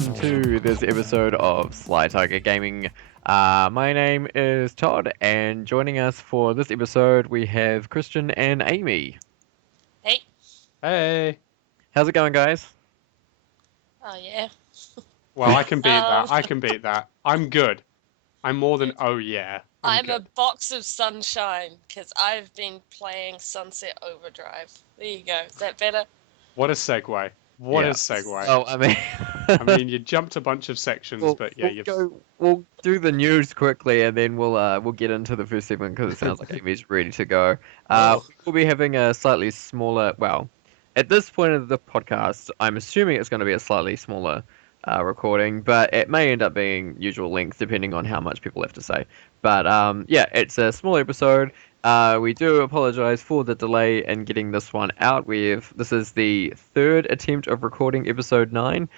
welcome to this episode of Sly Tiger Gaming. My name is Todd, and joining us for this episode we have Christian and Amy. Hey. Hey. How's it going, guys? Oh, yeah. Well, I can beat that. Um, I can beat that. I'm good. I'm more than, oh yeah. I'm a good. box of sunshine because I've been playing Sunset Overdrive. There you go. Is that better? What a segue. What a Yeah. segue. Oh, I mean, I mean, you jumped a bunch of sections, but yeah, we'll do the news quickly, and then we'll get into the first segment because it sounds like Amy's ready to go. Oh. We'll be having a slightly smaller. Well, at this point of the podcast, I'm assuming it's going to be a slightly smaller recording, but it may end up being usual length depending on how much people have to say. But yeah, it's a small episode. We do apologize for the delay in getting this one out. This is the third attempt of recording episode 9.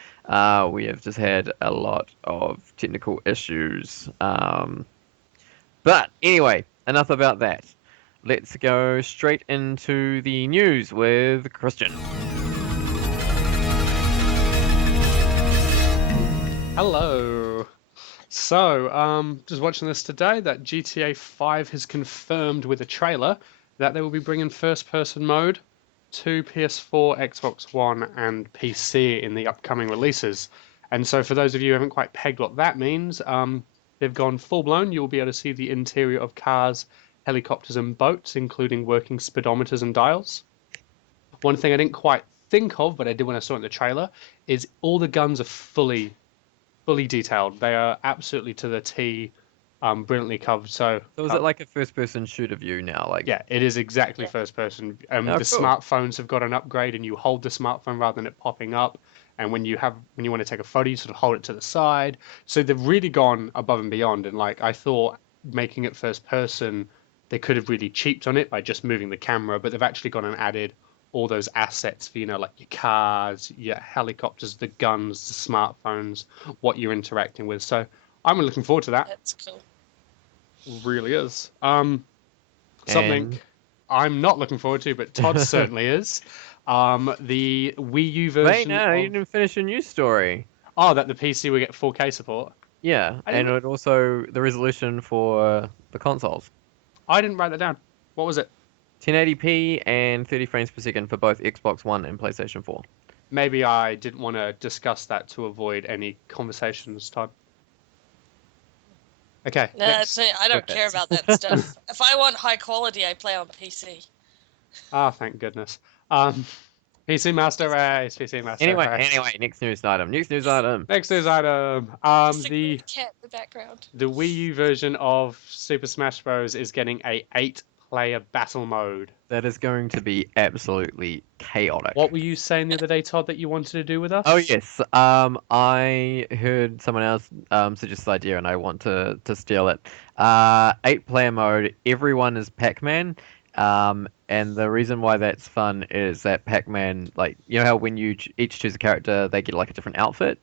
We have just had a lot of technical issues. But anyway, enough about that. Let's go straight into the news with Christian. Hello. So, just watching this today, that GTA 5 has confirmed with a trailer that they will be bringing first-person mode to PS4, Xbox One, and PC in the upcoming releases. And so, for those of you who haven't quite pegged what that means, they've gone full-blown. You'll be able to see the interior of cars, helicopters, and boats, including working speedometers and dials. One thing I didn't quite think of, but I did when I saw it in the trailer, is all the guns are fully detailed. They are absolutely to the T, brilliantly covered. So is it like a first-person shooter view now? Like, yeah, it is exactly first person. Oh, The cool. smartphones have got an upgrade, and you hold the smartphone rather than it popping up. And when you want to take a photo, you sort of hold it to the side. So they've really gone above and beyond. And like I thought, making it first person, they could have really cheaped on it by just moving the camera, but they've actually gone and added all those assets for, like your cars, your helicopters, the guns, the smartphones, what you're interacting with. So I'm looking forward to that. That's cool. Really is. Something I'm not looking forward to, but Todd certainly is. The Wii U version. Wait, no, you didn't finish your news story. Oh, that the PC will get 4K support. Yeah, and it also the resolution for the consoles. I didn't write that down. What was it? 1080p and 30 frames per second for both Xbox One and PlayStation 4. Maybe I didn't want to discuss that to avoid any conversations, Todd. Okay. No, next. I don't care about that stuff. If I want high quality, I play on PC. Ah, thank goodness. PC Master Race. PC Master Anyway, Race. next news item. Next news item. Next news item. The cat in the background. The Wii U version of Super Smash Bros. Is getting a 8-player battle mode. That is going to be absolutely chaotic. What were you saying the other day, Todd, that you wanted to do with us? Oh yes. I heard someone else suggest this idea, and I want to steal it. 8-player mode. Everyone is Pac-Man. And the reason why that's fun is that Pac-Man, like, you know how when you each choose a character, they get like a different outfit.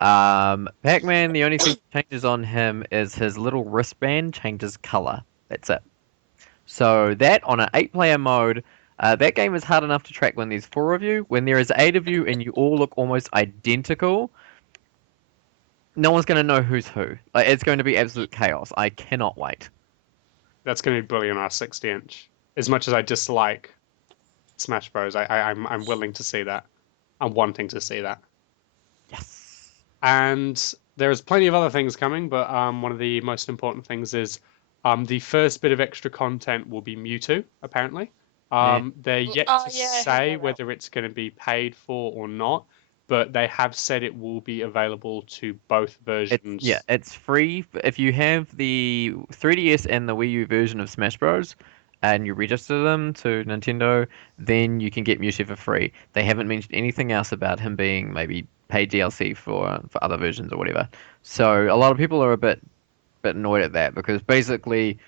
Pac-Man, the only thing that changes on him is his little wristband changes color. That's it. So that on an 8-player mode, that game is hard enough to track when there's 4 of you. When there is 8 of you and you all look almost identical, no one's going to know who's who. Like, it's going to be absolute chaos. I cannot wait. That's going to be brilliant on our 60-inch. As much as I dislike Smash Bros, I'm willing to see that. I'm wanting to see that. Yes. And there's plenty of other things coming, but one of the most important things is the first bit of extra content will be Mewtwo, apparently. They're yet to say whether it's going to be paid for or not, but they have said it will be available to both versions. It's free. If you have the 3DS and the Wii U version of Smash Bros. And you register them to Nintendo, then you can get Mewtwo for free. They haven't mentioned anything else about him being maybe paid DLC for other versions or whatever. So a lot of people are a bit annoyed at that because basically,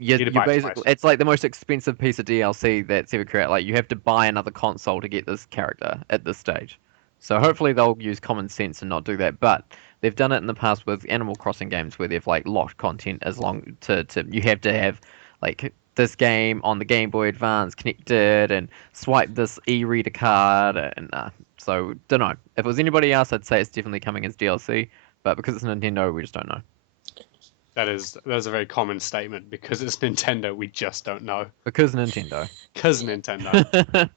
it's like the most expensive piece of DLC that's ever created. Like, you have to buy another console to get this character at this stage. So hopefully they'll use common sense and not do that. But they've done it in the past with Animal Crossing games where they've like locked content as long to you have to have like this game on the Game Boy Advance connected and swipe this e-reader card and so don't know. If it was anybody else, I'd say it's definitely coming as DLC, but because it's Nintendo, we just don't know. That's a very common statement. Because it's Nintendo, we just don't know. Because Nintendo. Because Nintendo.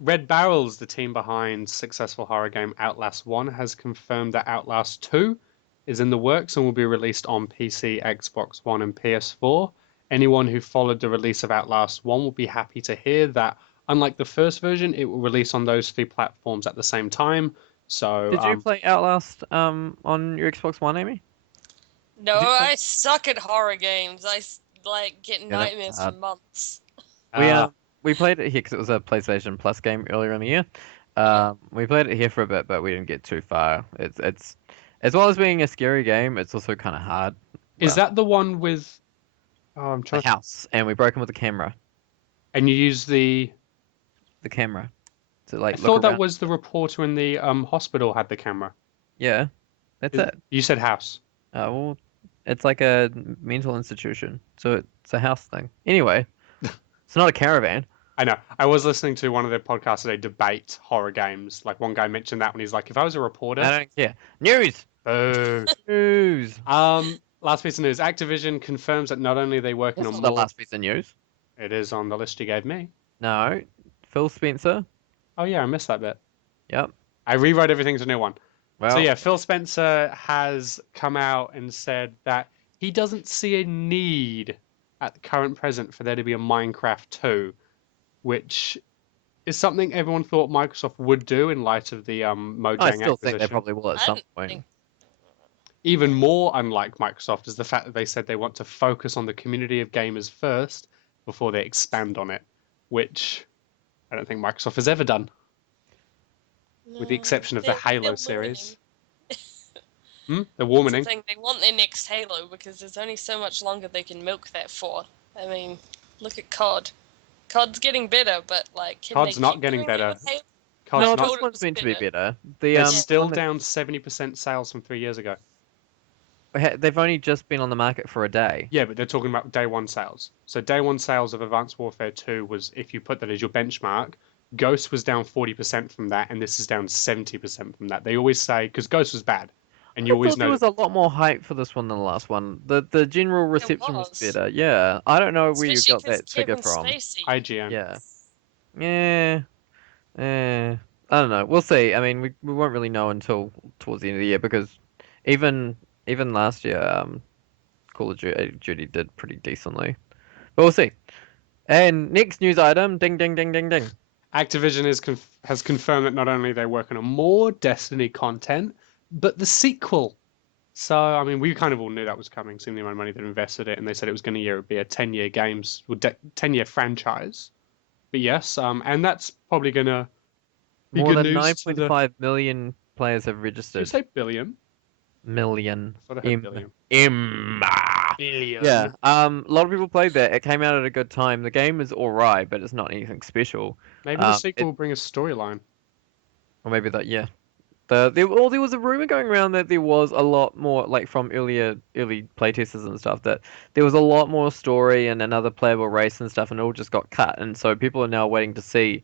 Red Barrels, the team behind successful horror game Outlast 1, has confirmed that Outlast 2 is in the works and will be released on PC, Xbox One, and PS4. Anyone who followed the release of Outlast 1 will be happy to hear that, unlike the first version, it will release on those three platforms at the same time. So, Did you play Outlast on your Xbox One, Amy? No, Did you play- I suck at horror games. Like get that's nightmares for hard. months. We played it here because it was a PlayStation Plus game earlier in the year. We played it here for a bit, but we didn't get too far. It's as well as being a scary game, it's also kind of hard. Is that the one with? Oh, I'm The trying. house, and we broke him with the camera. And you use the. The camera to I like thought look that around. was the reporter in the hospital had the camera. Yeah, that's it. You said house. Well, it's like a mental institution, so it's a house thing. Anyway, it's not a caravan. I know. I was listening to one of their podcasts today debate horror games. Like one guy mentioned that when he's like, if I was a reporter, I don't care. News. boo. News. Last piece of news. Activision confirms that not only are they working That's on not the more. last piece of news. It is on the list you gave me. No, Phil Spencer. Oh yeah, I missed that bit. Yep. I rewrote everything to a new one. Well, So yeah, Phil Spencer has come out and said that he doesn't see a need at the current present for there to be a Minecraft 2, which is something everyone thought Microsoft would do in light of the Mojang I still think they acquisition. probably will at I some didn't point. think- Even more unlike Microsoft is the fact that they said they want to focus on the community of gamers first before they expand on it, which I don't think Microsoft has ever done, with the No, exception of the they're- Halo they're series. learning. The That's warming. the thing. They want their next Halo because there's only so much longer they can milk that for. I mean, look at COD. COD's getting better, but like, can COD's they not keep getting doing better. it with Halo? COD's No, not- this it one's was meant to be better. better. They're The still one that- down 70% sales from 3 years ago. They've only just been on the market for a day. Yeah, but they're talking about day one sales. So day one sales of Advanced Warfare 2 was, if you put that as your benchmark, Ghost was down 40% from that, and this is down 70% from that. They always say, because Ghost was bad, and you I always thought there know. was a lot more hype for this one than the last one. The general reception was was. better. Yeah, I don't know where you Especially got 'cause that figure Kevin from. Spacey. IGN. Yeah. Yeah. I don't know. We'll see. I mean, we won't really know until towards the end of the year because even last year, Call of Duty did pretty decently. But we'll see. And next news item, ding ding ding ding ding. Activision has confirmed that not only are they working on more Destiny content, but the sequel. So, I mean, we kind of all knew that was coming, seeing the amount of money they invested in it, and they said it was going to be a 10-year games, or 10-year franchise. But yes, and that's probably going to be More good than news to the... 9.5 million players have Did you registered. say billion? Million. I thought I heard billion. Billion. Yeah. A lot of people played that. It came out at a good time. The game is alright, but it's not anything special. Maybe the sequel will bring a storyline. Or maybe that, yeah. There was a rumor going around that there was a lot more, like from early playtesters and stuff, that there was a lot more story and another playable race and stuff, and it all just got cut. And so people are now waiting to see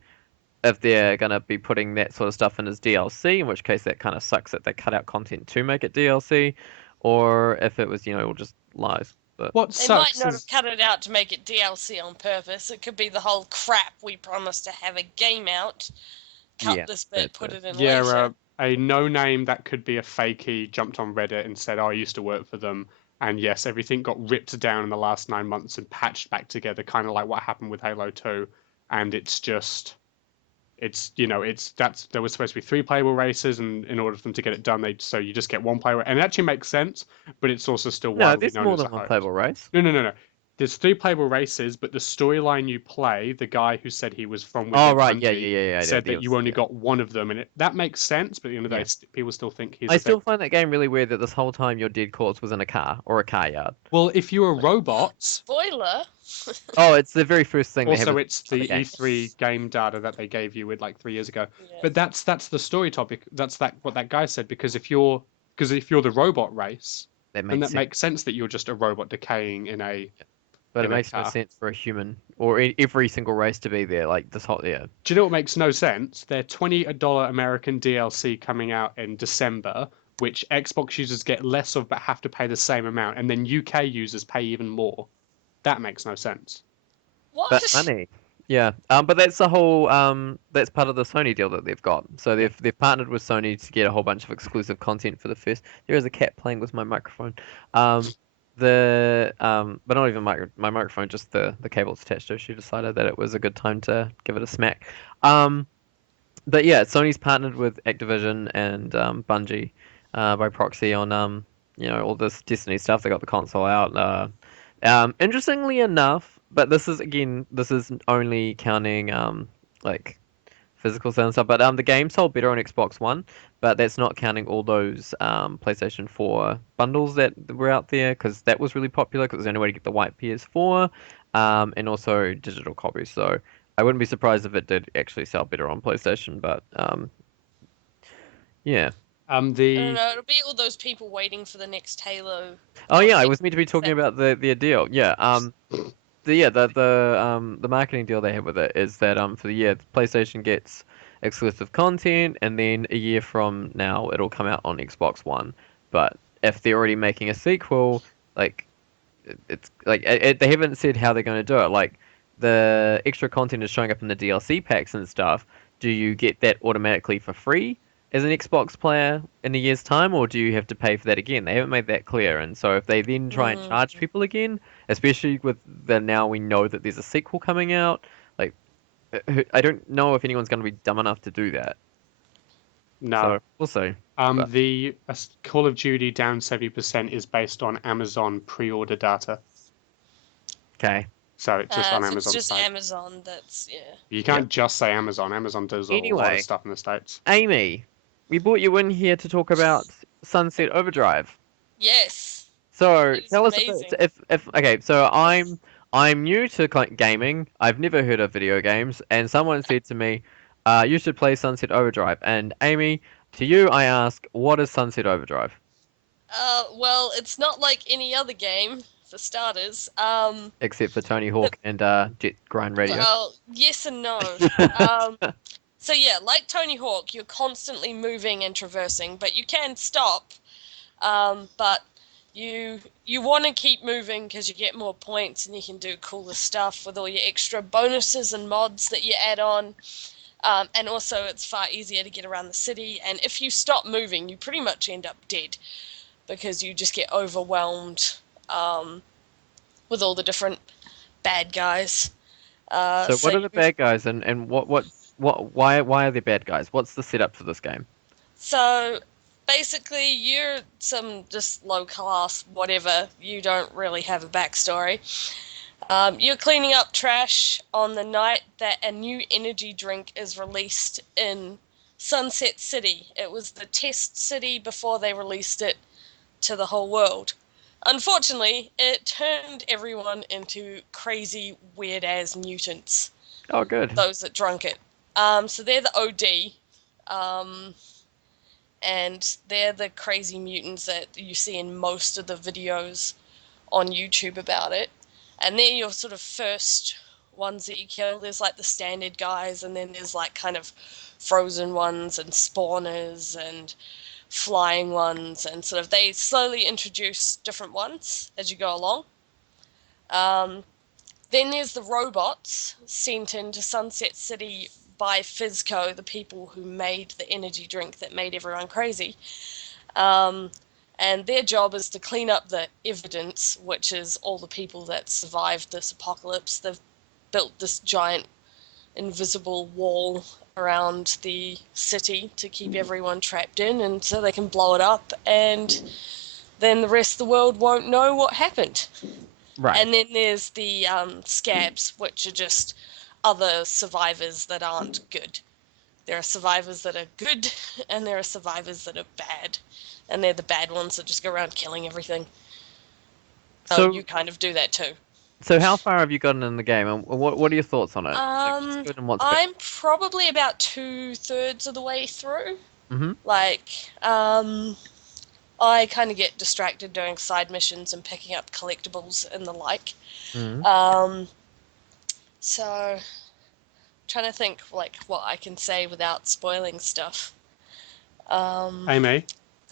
if they're gonna be putting that sort of stuff in as DLC, in which case that kind of sucks that they cut out content to make it DLC, or if it was, all just lies. But What They might sucks not is... have cut it out to make it DLC on purpose. It could be the whole crap. We promised to have a game out. Cut Yeah, this bit, that's put it. it in Yeah, later. a no-name that could be a fakey jumped on Reddit and said, "Oh, I used to work for them." And yes, everything got ripped down in the last 9 months and patched back together, kind of like what happened with Halo 2. And it's just, there was supposed to be 3 playable races, and in order for them to get it done, so you just get 1 player, and it actually makes sense, but it's also still no, widely there's known more as than a one hoax. playable race. No. There's 3 playable races, but the storyline you play, the guy who said he was from within Oh right, yeah, Bungie said that you only DLC. got one of them, and that makes sense. But at the end of the Yeah. day, people still think he's. I still find that game really weird that this whole time your dead corpse was in a car or a car yard. Well, if you're a robot, Spoiler. Oh, it's the very first thing. also they have it's in the game. E3 game data that they gave you with like 3 years ago. Yeah. But that's the story topic. That's what that guy said. Because if you're the robot race, That then makes that sense. makes sense that you're just a robot decaying in a But it in a makes no car. sense for a human or every single race to be there. Like this whole yeah. Do you know what makes no sense? Their $20 American DLC coming out in December, which Xbox users get less of but have to pay the same amount, and then UK users pay even more. That makes no sense. But What? money. Yeah. But that's the whole that's part of the Sony deal that they've got. So Yeah. they've partnered with Sony to get a whole bunch of exclusive content for the first. There is a cat playing with my microphone. But not even my microphone, just the cable it's attached to. She decided that it was a good time to give it a smack. Um, but yeah, Sony's partnered with Activision and Bungie by proxy on all this Destiny stuff. They got the console out. Interestingly enough, but this is only counting like physical sales and stuff. But the game sold better on Xbox One, but that's not counting all those PlayStation 4 bundles that were out there because that was really popular because it was the only way to get the white PS4 and also digital copies. So I wouldn't be surprised if it did actually sell better on PlayStation. But yeah. I don't The know. It'll be all those people waiting for the next Halo Oh yeah, I content. was meant to be talking That about the deal. Yeah. The marketing deal they have with it is that for the year PlayStation gets exclusive content and then a year from now it'll come out on Xbox One. But if they're already making a sequel, like it's like they haven't said how they're going to do it. Like the extra content is showing up in the DLC packs and stuff. Do you get that automatically for free as an Xbox player in a year's time, or do you have to pay for that again? They haven't made that clear, and so if they then try and charge mm, people again, especially with the now we know that there's a sequel coming out, like I don't know if anyone's going to be dumb enough to do that. no. So we'll see. But The Call of Duty down 70% is based on Amazon pre-order data. okay, So it's just on if it's Amazon's just site. Amazon, that's yeah. You yeah. can't just say Amazon. Amazon does a lot of Anyway, stuff in the States. Amy, we brought you in here to talk about Sunset Overdrive. Yes, So it is tell us a bit. amazing. If okay, so I'm new to gaming. I've never heard of video games, and someone said to me, "You should play Sunset Overdrive." And Amy, to you, I ask, what is Sunset Overdrive? Well, it's not like any other game for starters. Except for Tony The, Hawk and Jet Grind Radio. well, yes and no. Um, so yeah, like Tony Hawk, you're constantly moving and traversing, but you can stop. But you want to keep moving because you get more points and you can do cooler stuff with all your extra bonuses and mods that you add on. And also, it's far easier to get around the city. And if you stop moving, you pretty much end up dead because you just get overwhelmed with all the different bad guys. So So what are the bad guys, and why are they bad guys? What's the setup for this game? so basically, you're some just low class whatever. You don't really have a backstory. You're cleaning up trash on the night that a new energy drink is released in Sunset City. It was the test city before they released it to the whole world. Unfortunately, it turned everyone into crazy, weird ass mutants, Oh, good. those that drunk it. So they're the OD, um, and they're the crazy mutants that you see in most of the videos on YouTube about it. And they're your sort of first ones that you kill. There's like the standard guys, and then there's like kind of frozen ones and spawners and flying ones, and sort of they slowly introduce different ones as you go along. Um, then there's the robots sent into Sunset City by Fizco, the people who made the energy drink that made everyone crazy. Um, and their job is to clean up the evidence, which is all the people that survived this apocalypse. They've built this giant invisible wall around the city to keep everyone trapped in, and so they can blow it up, and then the rest of the world won't know what happened. Right. And then there's the scabs, which are just other survivors that aren't good. There are survivors that are good, and there are survivors that are bad. And they're the bad ones that just go around killing everything. Oh, So you kind of do that too. so how far have you gotten in the game, and what are your thoughts on it? Like, what's good and what's bad? I'm probably about 2/3 of the way through. Mm-hmm. Like, I kind of get distracted doing side missions and picking up collectibles and the like. Mm. So trying to think like what I can say without spoiling stuff. Aime,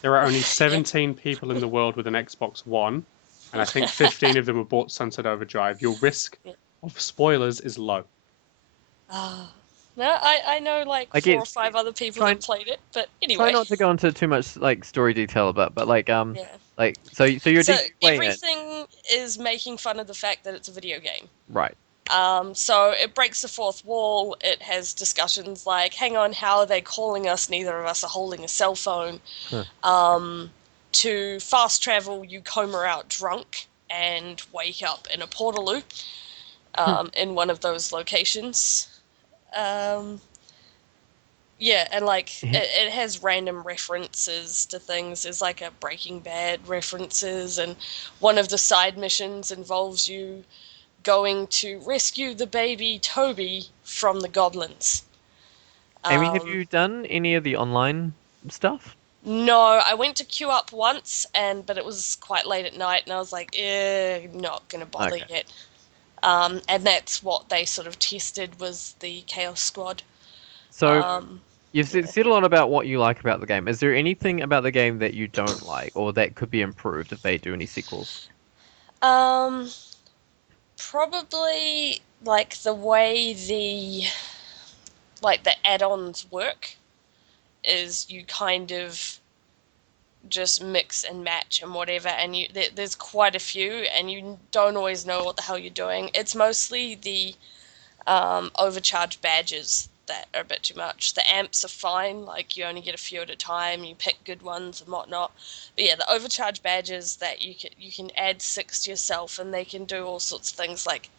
there are only Yeah. 17 people in the world with an Xbox One, and I think 15 of them have bought Sunset Overdrive. Your risk Yeah. of spoilers is low. No, I know like I 4 or 5 other people try that played it, but try anyway. not to go into too much like story detail about, but Yeah. so you're So decently playing it, everything is making fun of the fact that it's a video game. right? So it breaks the fourth wall. It has discussions like, hang on, how are they calling us? Neither of us are holding a cell phone. Huh. To fast travel, you coma out drunk and wake up in a portaloo in one of those locations. Um, yeah, and like it has random references to things. There's like a Breaking Bad references, and one of the side missions involves you going to rescue the baby Toby from the goblins. Amy, have Um, you done any of the online stuff? no, I went to queue up once, but it was quite late at night, and I was like, not gonna bother Okay. yet. And that's what they sort of tested was the Chaos Squad. So Um, you've yeah. said a lot about what you like about the game. Is there anything about the game that you don't like, or that could be improved if they do any sequels? Um, Probably like the way the add-ons work is you kind of just mix and match and whatever, and there's quite a few, and you don't always know what the hell you're doing. It's mostly the overcharged badges that are a bit too much. The amps are fine, like you only get a few at a time, you pick good ones and whatnot. But yeah, the overcharged badges that you can add 6 to yourself, and they can do all sorts of things like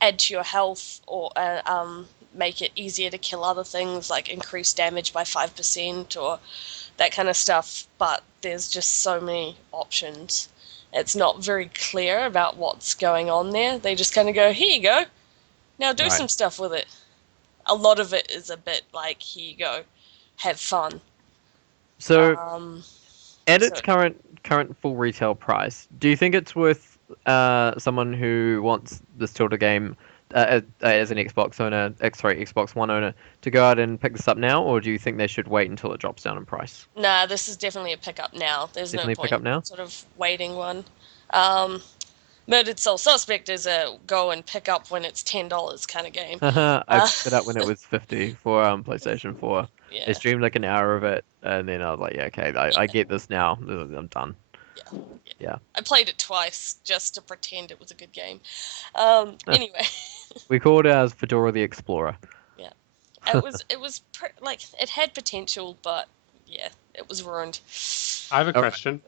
add to your health or make it easier to kill other things, like increase damage by 5% or that kind of stuff. But there's just so many options. It's not very clear about what's going on there. They just kind of go, here you go, now do Right. some stuff with it. A lot of it is a bit like, here you go, have fun. So Um, at so its current full retail price, do you think it's worth someone who wants this Tilda game as an Xbox owner, Xbox One owner, to go out and pick this up now, or do you think they should wait until it drops down in price? nah, this is definitely a pickup now. There's no Definitely pick point up now. sort of waiting one. Um, Murdered Soul Suspect is a go and pick up when it's $10 kind of game. I Uh, picked it up when it was 50 for PlayStation 4. I yeah, streamed like an hour of it, and then I was like, yeah, okay, I yeah, get this now. I'm done. yeah, yeah. Yeah. I played it twice just to pretend it was a good game. Anyway, We called ours Fedora the Explorer. yeah, like it had potential, but yeah, it was ruined. I have a All right. question.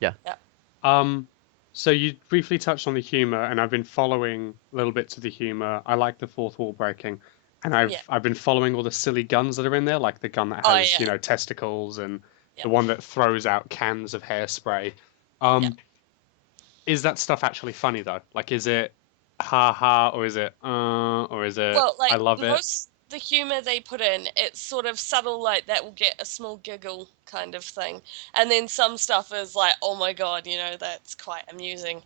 Yeah. Yeah, Um, so you briefly touched on the humor, and I've been following little bits of the humor. I like the fourth wall breaking, and yeah. I've been following all the silly guns that are in there, like the gun that Oh has, yeah, testicles, and yeah, the one that throws out cans of hairspray. yeah. Um, is that stuff actually funny though? Like, is it ha ha, or is it Well, I like love it? most the humor they put in, it's sort of subtle, like that will get a small giggle kind of thing, and then some stuff is like, oh my god, that's quite amusing.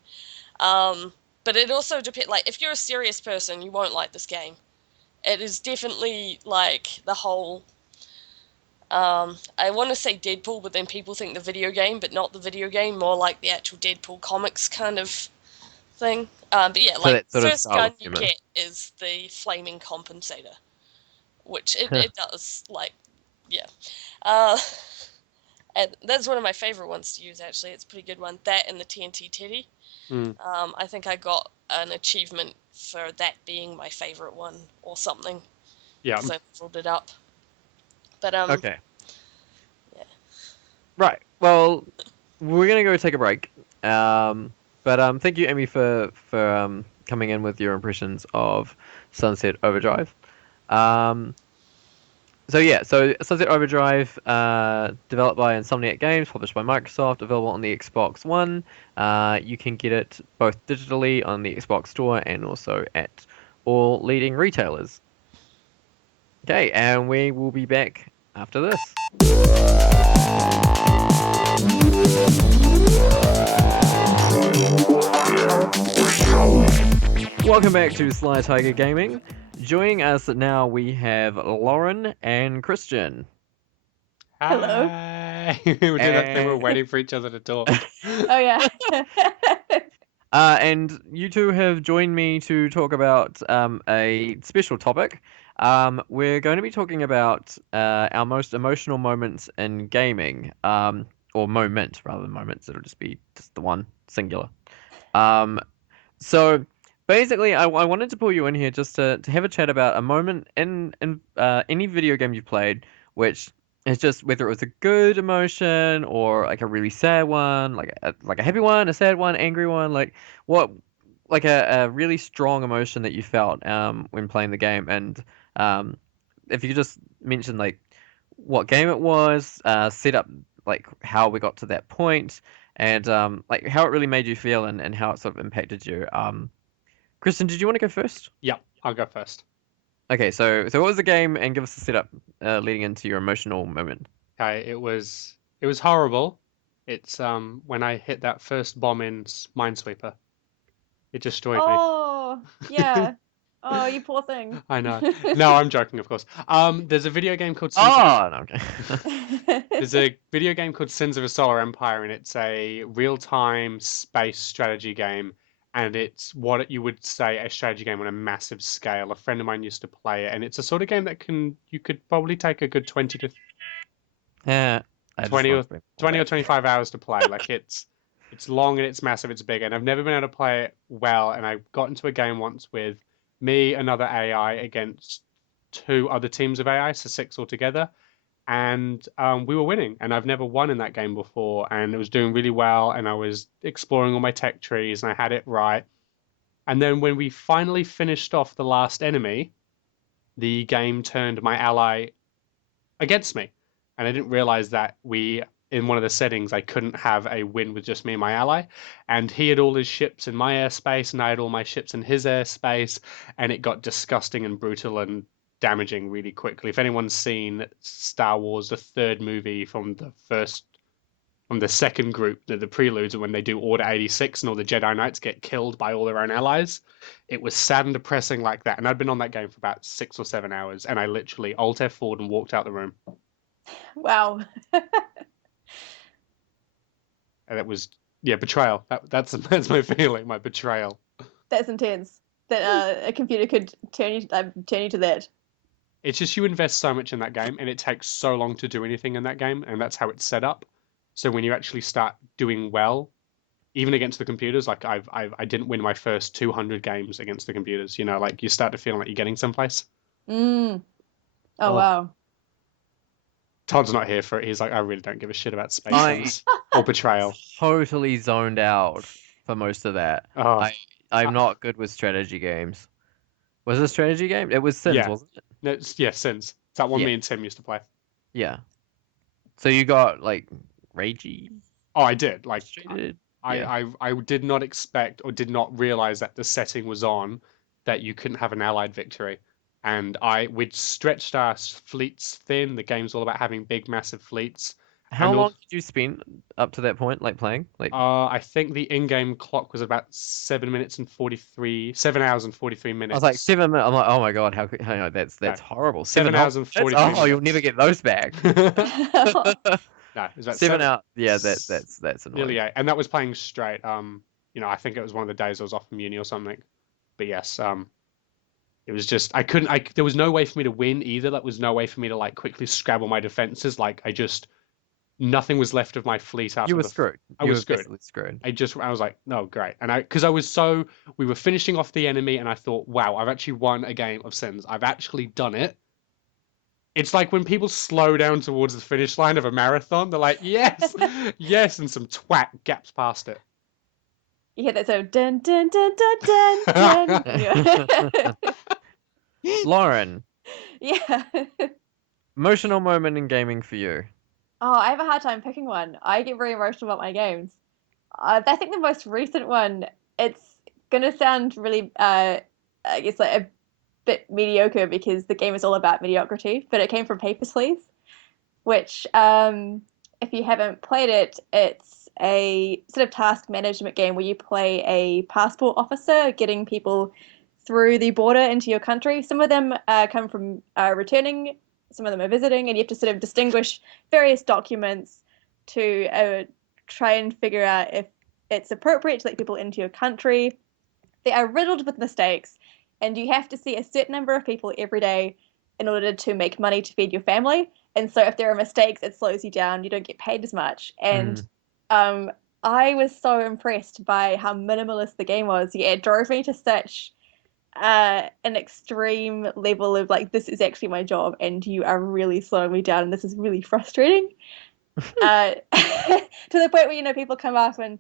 Um, but it also depends. Like, if you're a serious person, you won't like this game. It is definitely like the whole. I want to say Deadpool, but then people think the video game, but not the video game, more like the actual Deadpool comics kind of thing. But yeah, So like that sort of first style gun of you humor. get is the flaming compensator, which it does like, yeah. Uh, and that's one of my favorite ones to use actually. It's a pretty good one. That and the TNT Teddy. Mm, I think I got an achievement for that being my favorite one or something yeah. because I leveled it up. But Okay. yeah, Right. Well, we're gonna go take a break. But thank you, Emmy, for coming in with your impressions of Sunset Overdrive. Um, so yeah, so Sunset Overdrive, developed by Insomniac Games, published by Microsoft, available on the Xbox One. You can get it both digitally on the Xbox Store and also at all leading retailers. Okay, and we will be back after this. Welcome back to Sly Tiger Gaming. Joining us now we have Lauren and Christian. Hello. Hi. We were doing that thing. We're waiting for each other to talk. Oh yeah. And you two have joined me to talk about a special topic. We're going to be talking about our most emotional moments in gaming, or moment rather than moments. It'll just be just the one singular. So basically, I wanted to pull you in here just to have a chat about a moment in any video game you've played, which is just whether it was a good emotion or like a really sad one, like a happy one, a sad one, angry one, like what, like a really strong emotion that you felt when playing the game, and if you could just mention like what game it was, set up like how we got to that point, and like how it really made you feel and how it sort of impacted you. Kristen, did you want to go first? Yeah, I'll go first. Okay, so what was the game, and give us a setup leading into your emotional moment. Okay, it was horrible. It's when I hit that first bomb in Minesweeper. It destroyed me. Oh yeah. Oh, you poor thing. I know. No, I'm joking, of course. There's a video game called Oh, no, okay. There's a video game called Sins of a Solar Empire, and it's a real-time space strategy game. And it's what you would say a strategy game on a massive scale. A friend of mine used to play it, and it's a sort of game that you could probably take a good 20 to Yeah, I just 20 or wanted to bring 20 or that. 25 hours to play. Like it's long and it's massive, it's big, and I've never been able to play it well. And I got into a game once with me, another AI against two other teams of AI, so six altogether, and we were winning. And I've never won in that game before, and it was doing really well. And I was exploring all my tech trees, and I had it right. And then when we finally finished off the last enemy, the game turned my ally against me. And I didn't realize that in one of the settings, I couldn't have a win with just me and my ally. And he had all his ships in my airspace, and I had all my ships in his airspace. And it got disgusting and brutal and damaging really quickly. If anyone's seen Star Wars, the third movie from the second group, the preludes, when they do Order 86 and all the Jedi Knights get killed by all their own allies, it was sad and depressing like that. And I'd been on that game for about 6 or 7 hours, and I literally Alt F4'd and walked out the room. Wow. And it was, yeah, betrayal. That's my feeling, my betrayal. That's intense. That a computer could turn you to that. It's just you invest so much in that game, and it takes so long to do anything in that game, and that's how it's set up. So when you actually start doing well, even against the computers, like I didn't win my first 200 games against the computers. You know, like you start to feel like you're getting someplace. Mm. Oh Oh. wow. Todd's not here for it. He's like, I really don't give a shit about space I- Sims or betrayal. Totally zoned out for most of that. Oh, I'm not good with strategy games. Was it a strategy game? It was Sims, Yeah. wasn't it? no, yeah, Sims. It's that one Yeah. me and Tim used to play. Yeah. So you got like ragey Oh, I did. Like, frustrated? I did not expect or did not realize that the setting was on that you couldn't have an allied victory. And we'd stretched our fleets thin. The game's all about having big, massive fleets. How And long did you spend up to that point, like playing? Like, I think the in-game clock was about 7 hours and 43 I minutes. was like 7 minutes. I'm like, oh my god, how that's horrible. 7 hours and 43 Oh, minutes. you'll never get those back. No, it was about 7 hours. Yeah, that's annoying. nearly 8, and that was playing straight. I think it was one of the days I was off from uni or something. But yes, it was just I couldn't. There was no way for me to win either. There was no way for me to like quickly scrabble my defenses. Like nothing was left of my fleet after You were the. screwed. I You was were screwed. basically screwed. I was like, no, great. And because we were finishing off the enemy, and I thought, wow, I've actually won a game of Sims. I've actually done it. It's like when people slow down towards the finish line of a marathon, they're like, yes, yes, and some twat gaps past it. You hear that so dun dun dun dun dun dun. Lauren, Yeah. emotional moment in gaming for you. Oh, I have a hard time picking one. I get very emotional about my games. I think the most recent one, it's gonna sound really, I guess like a bit mediocre because the game is all about mediocrity, but it came from Papers, Please, which, if you haven't played it, it's a sort of task management game where you play a passport officer getting people through the border into your country. Some of them come from returning, some of them are visiting, and you have to sort of distinguish various documents to try and figure out if it's appropriate to let people into your country. They are riddled with mistakes, and you have to see a certain number of people every day in order to make money to feed your family. And so if there are mistakes, it slows you down. You don't get paid as much. And I was so impressed by how minimalist the game was. Yeah, it drove me to such an extreme level of like, this is actually my job, and you are really slowing me down, and this is really frustrating. To the point where, you know, people come up and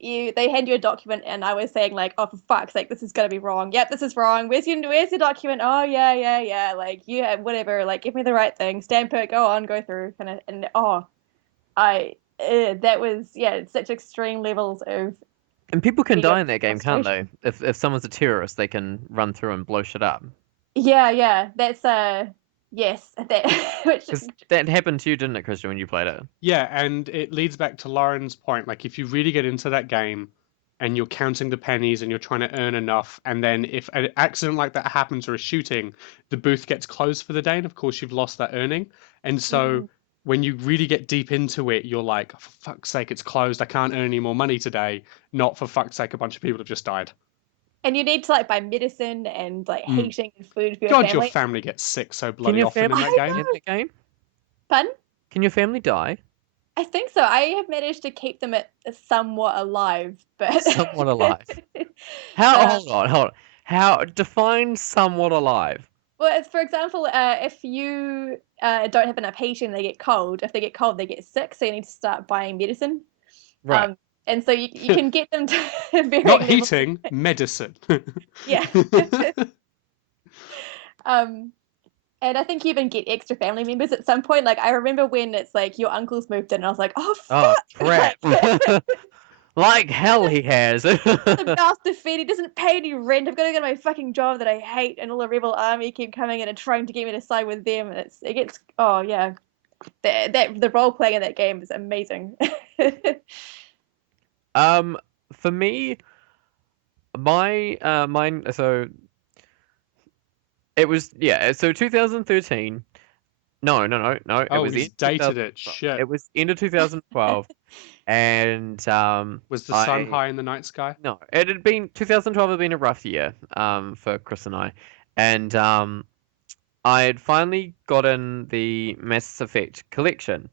they hand you a document, and I was saying like, oh, for fuck's sake, this is gonna be wrong. Yep, this is wrong. Where's your document? Oh yeah. Like, yeah, whatever. Like, give me the right thing. Stamp it. Go on. Go through. Kind of. And that was, yeah, such extreme levels of And people can die in that game, can't frustration. they? If someone's a terrorist, they can run through and blow shit up. Yeah. That's yes, that which Because that happened to you, didn't it, Christian, when you played it? Yeah, and it leads back to Lauren's point. Like, if you really get into that game and you're counting the pennies and you're trying to earn enough, and then if an accident like that happens or a shooting, the booth gets closed for the day, and of course you've lost that earning. And so when you really get deep into it, you're like, for fuck's sake, it's closed. I can't earn any more money today. Not for fuck's sake, a bunch of people have just died. and you need to like buy medicine and like Mm. heating and food for your God, your family. family gets sick so Can bloody your often in family that die game. in that game? Pardon? Can your family die? I think so. I have managed to keep them somewhat alive, but Somewhat alive. How? but, Hold on. How? Define somewhat alive. well, for example, if you don't have enough heating, they get cold. If they get cold, they get sick. So you need to start buying medicine. Right. And so you can get them to varying Not levels. heating, medicine. Yeah. Um, and I think you even get extra family members at some point. Like, I remember when it's like your uncle's moved in, and I was like, oh Oh fuck! crap! Like, Like hell, he has. the master feed, he doesn't pay any rent. I've got to go to my fucking job that I hate, and all the rebel army keep coming in and trying to get me to side with them, and it gets, oh yeah, the role playing in that game is amazing. For me, mine. So it was, yeah. So 2013. No. It Oh, was he's in dated 2000. it. Shit. It was end of 2012, and Was the sun high in the night sky? no, it had been 2012 had been a rough year for Chris and I, and I had finally gotten the Mass Effect collection,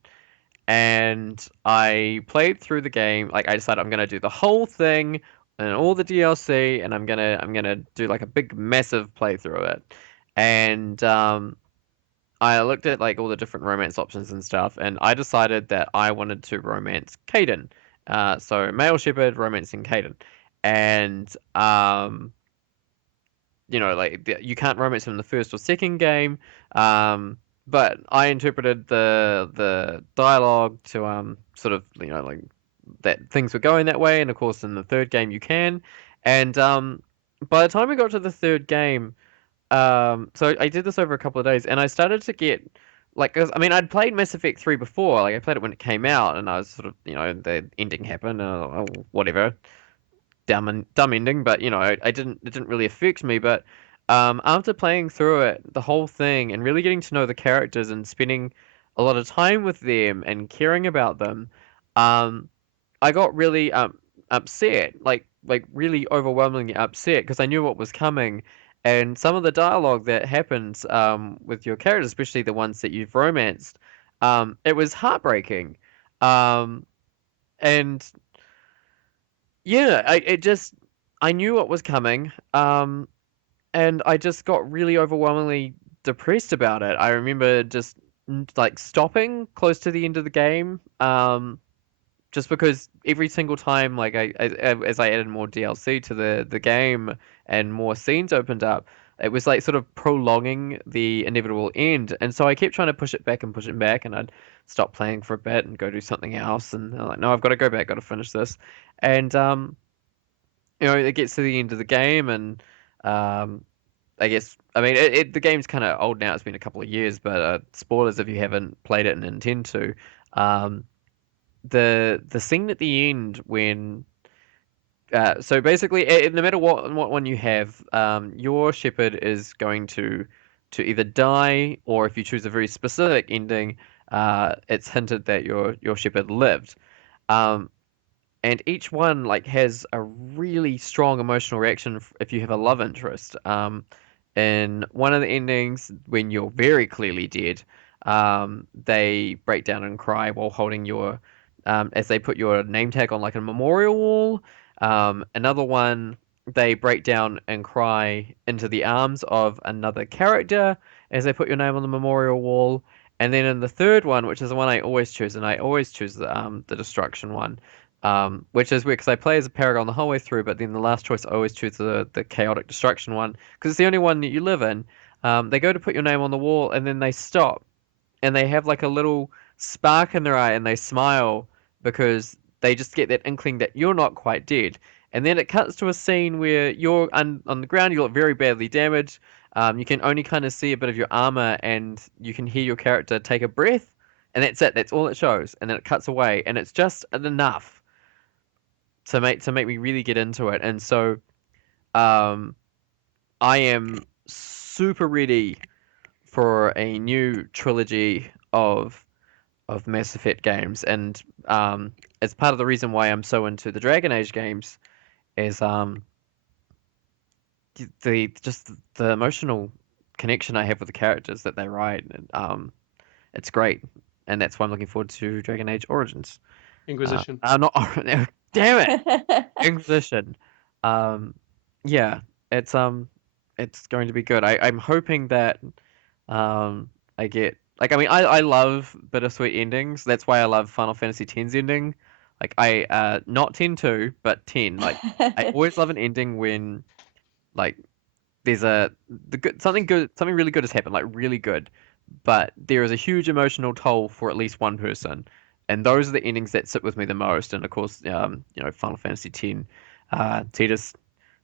and I played through the game. Like, I decided I'm gonna do the whole thing and all the DLC, and I'm gonna do like a big massive playthrough of it. And I looked at like all the different romance options and stuff, and I decided that I wanted to romance Caden. So male shepherd romancing Caden, and like you can't romance him in the first or second game. But I interpreted the dialogue to sort of like that things were going that way, and of course in the third game you can. And by the time we got to the third game, so I did this over a couple of days, and I started to get like, 'cause, I mean, I'd played Mass Effect 3 before, like I played it when it came out, and I was sort of, the ending happened, oh, whatever, dumb ending, but I didn't it didn't really affect me. But after playing through it, the whole thing, and really getting to know the characters and spending a lot of time with them and caring about them, um, I got really upset, like really overwhelmingly upset because I knew what was coming, and some of the dialogue that happens with your characters, especially the ones that you've romanced, it was heartbreaking, and yeah, I knew what was coming, and I just got really overwhelmingly depressed about it. I remember just like stopping close to the end of the game, just because every single time, like as I added more DLC to the game and more scenes opened up, it was like sort of prolonging the inevitable end, and so I kept trying to push it back and push it back, and I'd stop playing for a bit and go do something else, and I'm like, no, I've got to go back, got to finish this, and it gets to the end of the game, and um, I guess, I mean, the game's kind of old now. It's been a couple of years, but spoilers if you haven't played it and intend to. Um, the scene at the end when So basically, no matter what one you have, your shepherd is going to either die, or if you choose a very specific ending, it's hinted that your shepherd lived. Um, and each one like has a really strong emotional reaction if you have a love interest. In one of the endings, when you're very clearly dead, they break down and cry while holding your, as they put your name tag on like a memorial wall. Another one, they break down and cry into the arms of another character as they put your name on the memorial wall. And then in the third one, which is the one I always choose, and I always choose the destruction one, which is weird because I play as a Paragon the whole way through, but then the last choice I always choose the chaotic destruction one because it's the only one that you live in. They go to put your name on the wall and then they stop and they have like a little spark in their eye and they smile because they just get that inkling that you're not quite dead. And then it cuts to a scene where you're on the ground, you look very badly damaged. You can only kind of see a bit of your armor and you can hear your character take a breath. And that's it. That's all it shows. And then it cuts away. And it's just enough to make me really get into it. And so um, I am super ready for a new trilogy of Mass Effect games, and it's part of the reason why I'm so into the Dragon Age games is the just the emotional connection I have with the characters that they write. And, it's great, and that's why I'm looking forward to Dragon Age Origins. Inquisition. Not damn it. Inquisition. Um, yeah, it's it's going to be good. I'm hoping that I get like I love bittersweet endings. That's why I love Final Fantasy X's ending. Like I not 10-2, but 10. Like I always love an ending when like there's something really good has happened, like really good, but there is a huge emotional toll for at least one person, and those are the endings that sit with me the most. And of course, Final Fantasy X, Tidus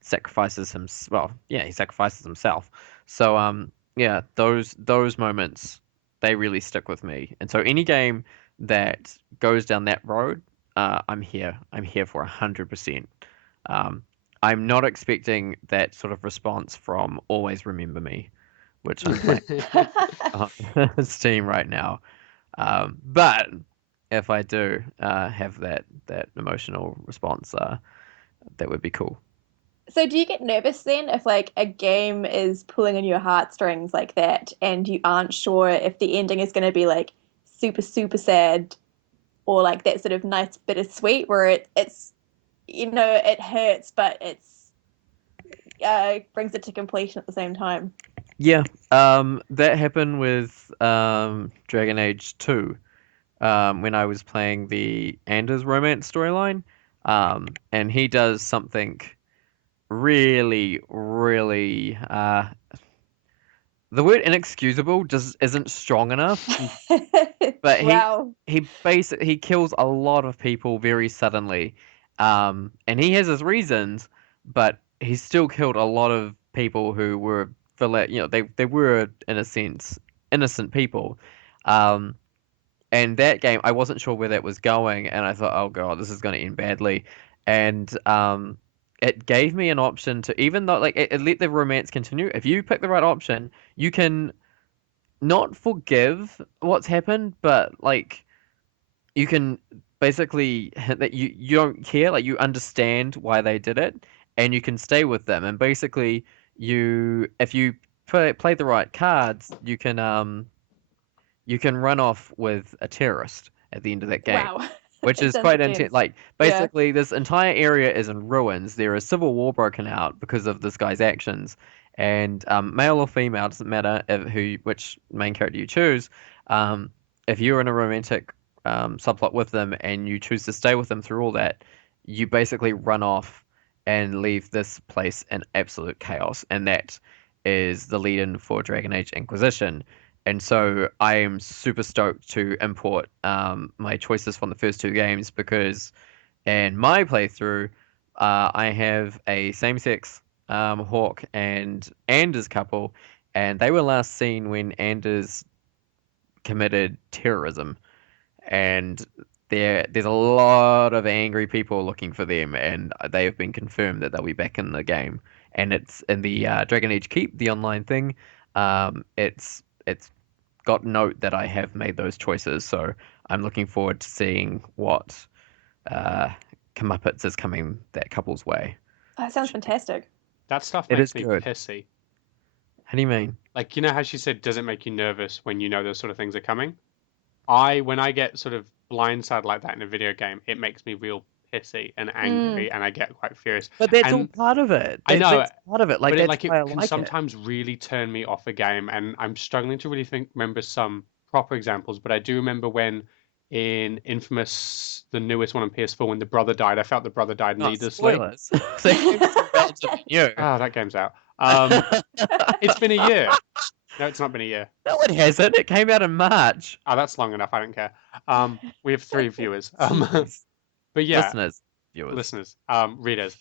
sacrifices him. Well, yeah, he sacrifices himself. So yeah, those moments they really stick with me. And so any game that goes down that road, I'm here. I'm here for 100%. Um, I'm not expecting that sort of response from Always Remember Me, which I'm playing on Steam right now. But if I do have that emotional response, that would be cool. So do you get nervous then if like a game is pulling on your heartstrings like that and you aren't sure if the ending is going to be like super super sad or like that sort of nice bittersweet where it's it hurts but it's brings it to completion at the same time. Yeah, that happened with Dragon Age 2 when I was playing the Anders romance storyline. And he does something really, really the word inexcusable just isn't strong enough. But Wow. he kills a lot of people very suddenly, and he has his reasons, but he still killed a lot of people who were they were in a sense innocent people. Um, and that game, I wasn't sure where that was going, and I thought, oh god, this is going to end badly. And it gave me an option to, even though like it let the romance continue. If you pick the right option, you can not forgive what's happened, but like you can basically hint that you don't care, like you understand why they did it, and you can stay with them. And basically, if you play the right cards, you can run off with a terrorist at the end of that game, Wow. which It is sounds quite intense. intense. Like Yeah. basically, this entire area is in ruins. There is civil war broken out because of this guy's actions, and male or female doesn't matter which main character you choose. Um, if you're in a romantic subplot with them and you choose to stay with them through all that, you basically run off and leave this place in absolute chaos, and that is the lead-in for Dragon Age Inquisition. And so I am super stoked to import my choices from the first two games because in my playthrough, I have a same-sex Hawk and Anders couple, and they were last seen when Anders committed terrorism. And there's a lot of angry people looking for them, and they have been confirmed that they'll be back in the game. And it's in the Dragon Age Keep, the online thing. It's got note that I have made those choices, so I'm looking forward to seeing what uh, comeuppance is coming that couple's way. That sounds fantastic. That stuff It makes is me good. pissy. How do you mean? Like, you know how she said, does it make you nervous when you know those sort of things are coming? When I get sort of blindsided like that in a video game, it makes me real pissy and angry, and I get quite furious. But that's all And part of it. I know, That's part of it. Like but that's why I it can like it. sometimes really turn me off a game, and I'm struggling to really remember some proper examples. But I do remember when in Infamous, the newest one on PS4, when the brother died, I felt the brother died Not needlessly. spoilers. So game's still relatively new. Ah, that game's out. It's been a year. No, it's not been a year. No, it hasn't. It came out in March. Oh, that's long enough. I don't care. We have 3 viewers. Jeez. But yeah, Listeners, viewers. listeners, readers.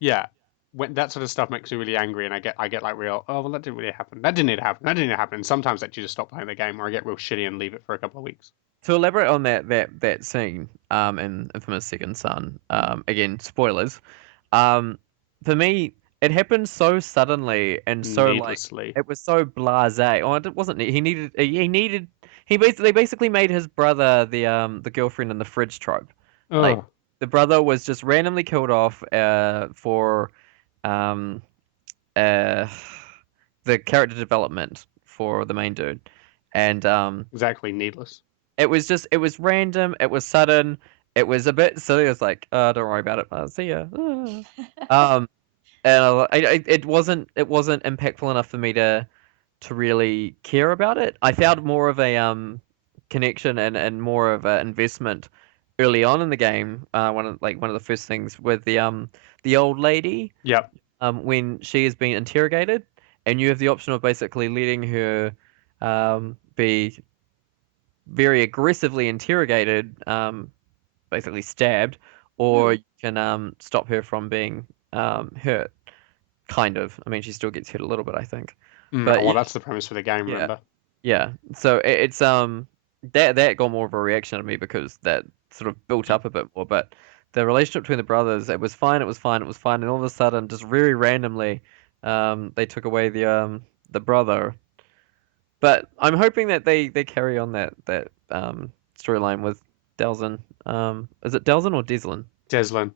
Yeah, when that sort of stuff makes me really angry, and I get like real. Oh well, that didn't really happen. That didn't need to happen. That didn't need to happen. And sometimes I actually just stop playing the game, or I get real shitty and leave it for a couple of weeks. To elaborate on that scene in Infamous Second Son, again, spoilers. For me, it happened so suddenly and so like Needlessly. it was so blasé. Oh, it wasn't. He basically made his brother the girlfriend in the fridge trope. Like Oh, the brother was just randomly killed off for um uh the character development for the main dude, and exactly. Needless. it was random, it was sudden, it was a bit silly. It was like, don't worry about it. See ya. Um, and it wasn't impactful enough for me to really care about it. I found more of a connection and more of an investment early on in the game. One of the first things with the old lady Yep. when she is being interrogated, and you have the option of basically letting her be very aggressively interrogated, basically stabbed, or Hmm. you can stop her from being hurt. Kind of. I mean, she still gets hit a little bit, I think. But Well, yeah, that's the premise for the game. yeah, Remember? yeah. So it's that got more of a reaction to me because that sort of built up a bit more. But the relationship between the brothers, it was fine, it was fine, it was fine, and all of a sudden, just very randomly, they took away the brother. But I'm hoping that they carry on that storyline with Delzin. Is it Delzin or Deslin? Deslin.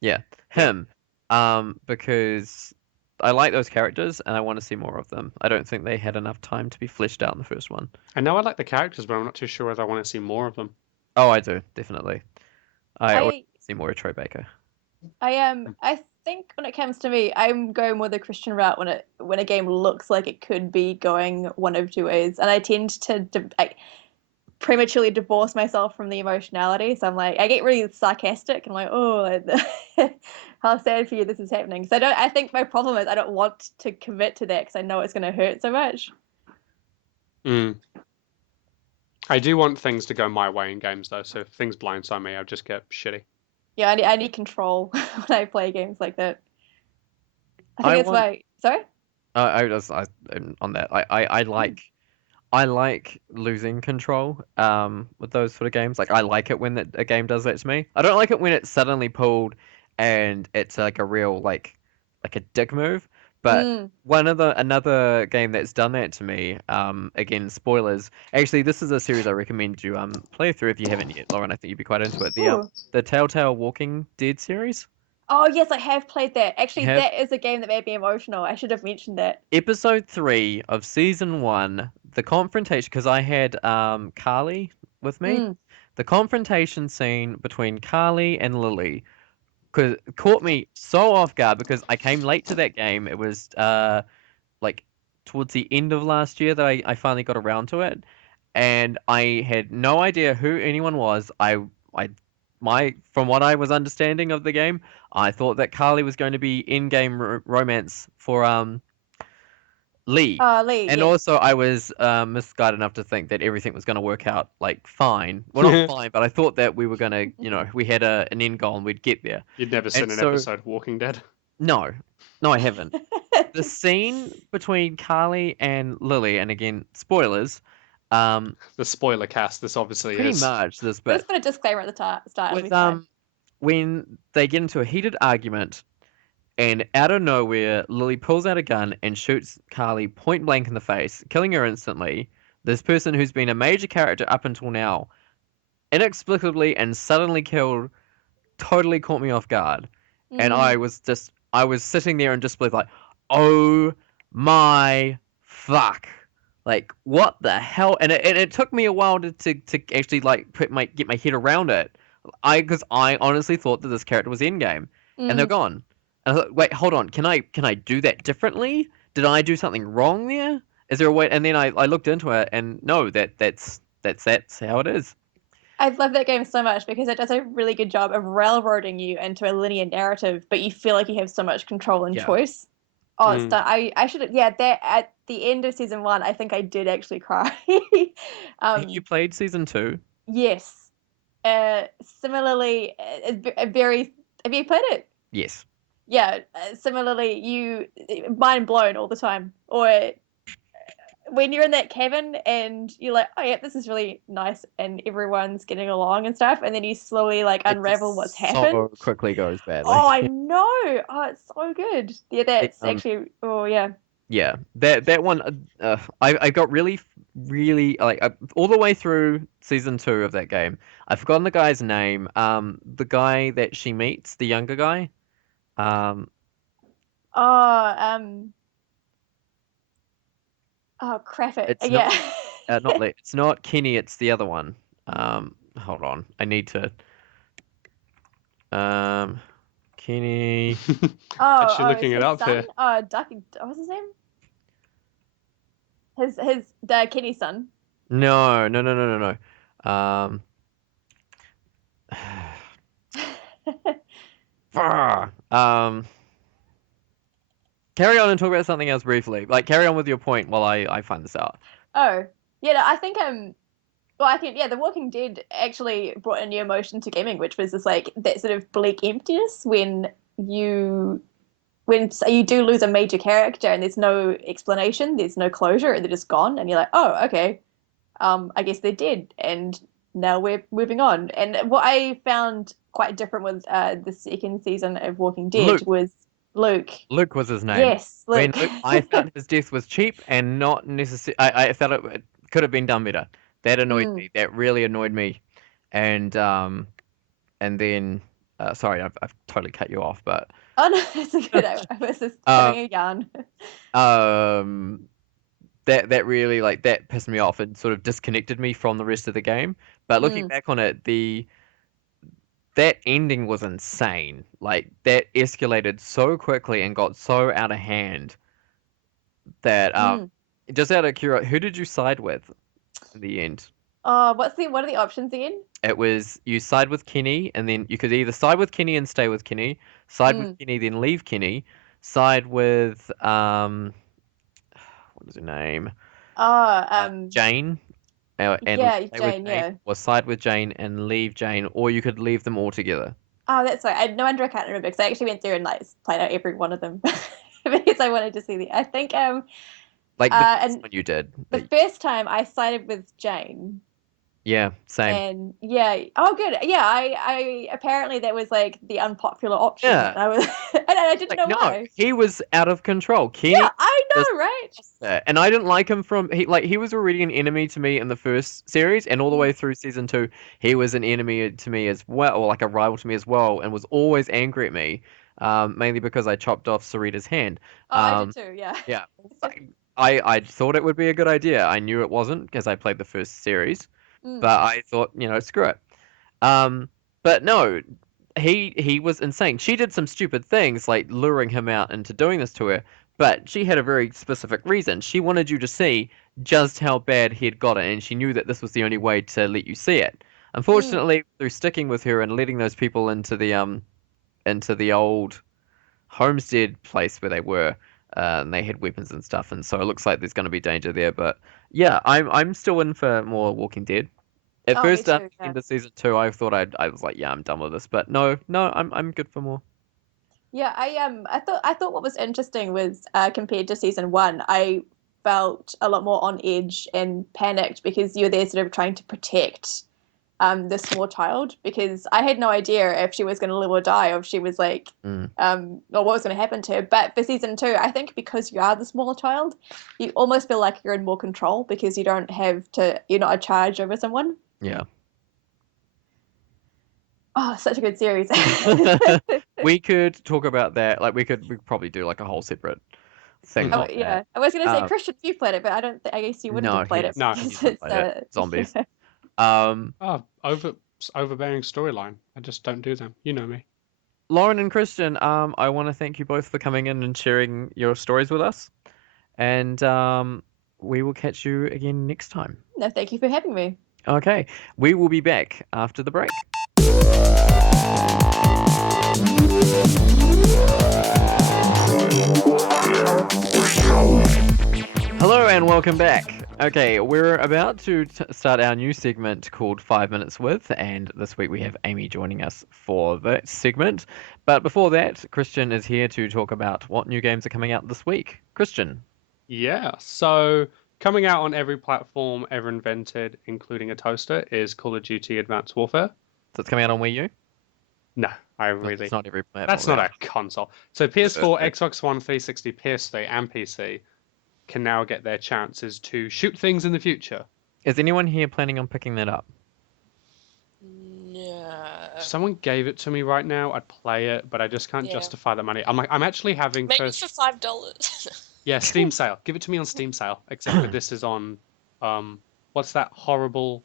Yeah, Yeah. him. Because I like those characters and I want to see more of them. I don't think they had enough time to be fleshed out in the first one. I know I like the characters, but I'm not too sure whether I want to see more of them. Oh, I do, definitely. I always I see more of Troy Baker. I think when it comes to me, I'm going more the Christian route when a game looks like it could be going one of two ways, and I tend to like prematurely divorce myself from the emotionality. So I'm like, I get really sarcastic and I'm like, oh, how sad for you this is happening. So I think my problem is I don't want to commit to that because I know it's going to hurt so much. Mm. I do want things to go my way in games, though. So if things blindside me, I'll just get shitty. Yeah, I need control when I play games like that. I think I that's want. why. Sorry. On that. I like losing control with those sort of games. Like I like it when a game does that to me. I don't like it when it's suddenly pulled and it's like a real like a dick move. But Mm. another game that's done that to me, again, spoilers. Actually, this is a series I recommend you play through if you haven't yet, Lauren. I think you'd be quite into it. Ooh. The Telltale Walking Dead series. Oh yes, I have played that. Actually, Have that is a game that made me emotional. I should have mentioned that. episode 3 of season 1, the confrontation, because I had Carly with me. Mm. The confrontation scene between Carly and Lily caught me so off guard because I came late to that game. It was like towards the end of last year that I finally got around to it, and I had no idea who anyone was. I from what I was understanding of the game, I thought that Carly was going to be in-game romance for Lee. Lee, And yes. also, I was misguided enough to think that everything was going to work out like fine. Well, not fine, but I thought that we were going to, we had an end goal and we'd get there. You'd never And seen an so, episode of Walking Dead. no, I haven't. The scene between Carly and Lily, and again, spoilers, The spoiler cast. This obviously Pretty is. much this Let's bit put a disclaimer at the start. It'll be with fine. when they get into a heated argument, and out of nowhere, Lily pulls out a gun and shoots Carly point blank in the face, killing her instantly. This person who's been a major character up until now, inexplicably and suddenly killed, totally caught me off guard. And Mm. I was sitting there in disbelief, like, oh my fuck. Like, what the hell? And it took me a while to actually like get my head around it. Because I honestly thought that this character was endgame, and they're Mm. gone. And I thought, wait, hold on, can I do that differently? Did I do something wrong there? Is there a way? And then I looked into it, and no, that's how it is. I love that game so much because it does a really good job of railroading you into a linear narrative, but you feel like you have so much control and Yeah. choice. Oh, it's Mm. done. I should have, yeah, there at the end of season 1, I think I did actually cry. Have you played season 2? Yes. Similarly, a very, have you played it? Yes. Yeah, similarly, you mind blown all the time. Or when you're in that cabin and you're like, oh yeah, this is really nice, and everyone's getting along and stuff, and then you slowly like It unravel what's just happened. so quickly goes Oh, badly. I know. Oh, it's so good. Yeah, that's actually. Oh, yeah. Yeah, that one. I got really like all the way through season 2 of that game. I've forgotten the guy's name. The guy that she meets, the younger guy. Um, Oh, oh, crap it. it's Yeah. not it's not Kenny. It's the other one. Hold on. I need to. Um, Kenny. Actually It's looking it his up son. here. Ducky. What's his name? Kenny's son. No. Um, carry on and talk about something else briefly. Like, carry on with your point while I find this out. Oh, yeah. No, I think well, I think yeah, The Walking Dead actually brought a new emotion to gaming, which was this like that sort of bleak emptiness you when say you do lose a major character and there's no explanation, there's no closure, and they're just gone, and you're like, oh, okay, I guess they're dead, and now we're moving on. And what I found quite different with the second season of Walking Dead Luke. was Luke. Luke was his name. Yes, When Luke. Luke, I felt his death was cheap and not necessary. I felt it could have been done better. That annoyed Mm. me. That really annoyed me. And then sorry, I've totally cut you off, but Oh no, it's good. I was just uh, having a yarn. um, that really like that pissed me off and sort of disconnected me from the rest of the game. But looking Mm, back on it, that ending was insane. Like that escalated so quickly and got so out of hand that mm. just out of curiosity, who did you side with in the end? What are the options again? It was you side with Kenny, and then you could either side with Kenny and stay with Kenny, side with Mm. Kenny then leave Kenny, side with what is her name? Oh, Jane, and yeah, stay with Jane, Jane, yeah. or side with Jane and leave Jane, or you could leave them all together. Oh, that's right. No wonder I can't remember because I actually went through and like played out every one of them because I wanted to see the. I think Like the first and one you did. the first time I sided with Jane. Yeah, same. And yeah, oh good. Yeah, I apparently that was like the unpopular option. Yeah. And I was and I didn't Like, know no, why. he was out of control. Yeah, Kenny I just know, right? and I didn't like him from he was already an enemy to me in the first series, and all the way Mm. through season 2, he was an enemy to me as well, or like a rival to me as well, and was always angry at me, mainly because I chopped off Sarita's hand. Oh, I did too, yeah. Yeah, I thought it would be a good idea. I knew it wasn't because I played the first series, Mm, but I thought, screw it. Um, but no, he was insane. She did some stupid things like luring him out into doing this to her, but she had a very specific reason. She wanted you to see just how bad he had got it, and she knew that this was the only way to let you see it. mm. Unfortunately, through sticking with her and letting those people into the old homestead place where they were, and they had weapons and stuff, and so it looks like there's going to be danger there. But yeah, I'm still in for more Walking Dead. At Oh, me first, too, yeah. into season 2, I thought I was like, yeah, I'm done with this. But no, I'm good for more. Yeah, I thought what was interesting was compared to season 1, I felt a lot more on edge and panicked because you're there sort of trying to protect the small child, because I had no idea if she was going to live or die, or if she was like, or what was going to happen to her. But for season 2, I think because you are the smaller child, you almost feel like you're in more control because you're not a charge over someone. Yeah. Oh, such a good series. We could talk about that. Like we could probably do like a whole separate thing Oh, on yeah, that. I was going to say, Um, Christian, you played it, but I guess you wouldn't No, have played it he's No. because he's not it's played it. Zombies. yeah. Overbearing storyline. I just don't do them. You know me. Lauren and Christian, I want to thank you both for coming in and sharing your stories with us, and we will catch you again next time. No, thank you for having me. Okay, we will be back after the break. Hello and welcome back. Okay, we're about to start our new segment called 5 Minutes With, and this week we have Aeme joining us for that segment. But before that, Christian is here to talk about what new games are coming out this week. Christian. Yeah. So coming out on every platform ever invented, including a toaster, is Call of Duty Advanced Warfare. So it's coming out on Wii U? No, I Well, really. it's not every platform. That's not a console. So PS4, Okay. Xbox One, 360, PS3, and PC can now get their chances to shoot things in the future. Is anyone here planning on picking that up? Yeah. If someone gave it to me right now, I'd play it, but I just can't Yeah. justify the money. I'm actually having Maybe first. for $5. Yeah, Steam sale. Give it to me on Steam sale. Except for this is on, what's that horrible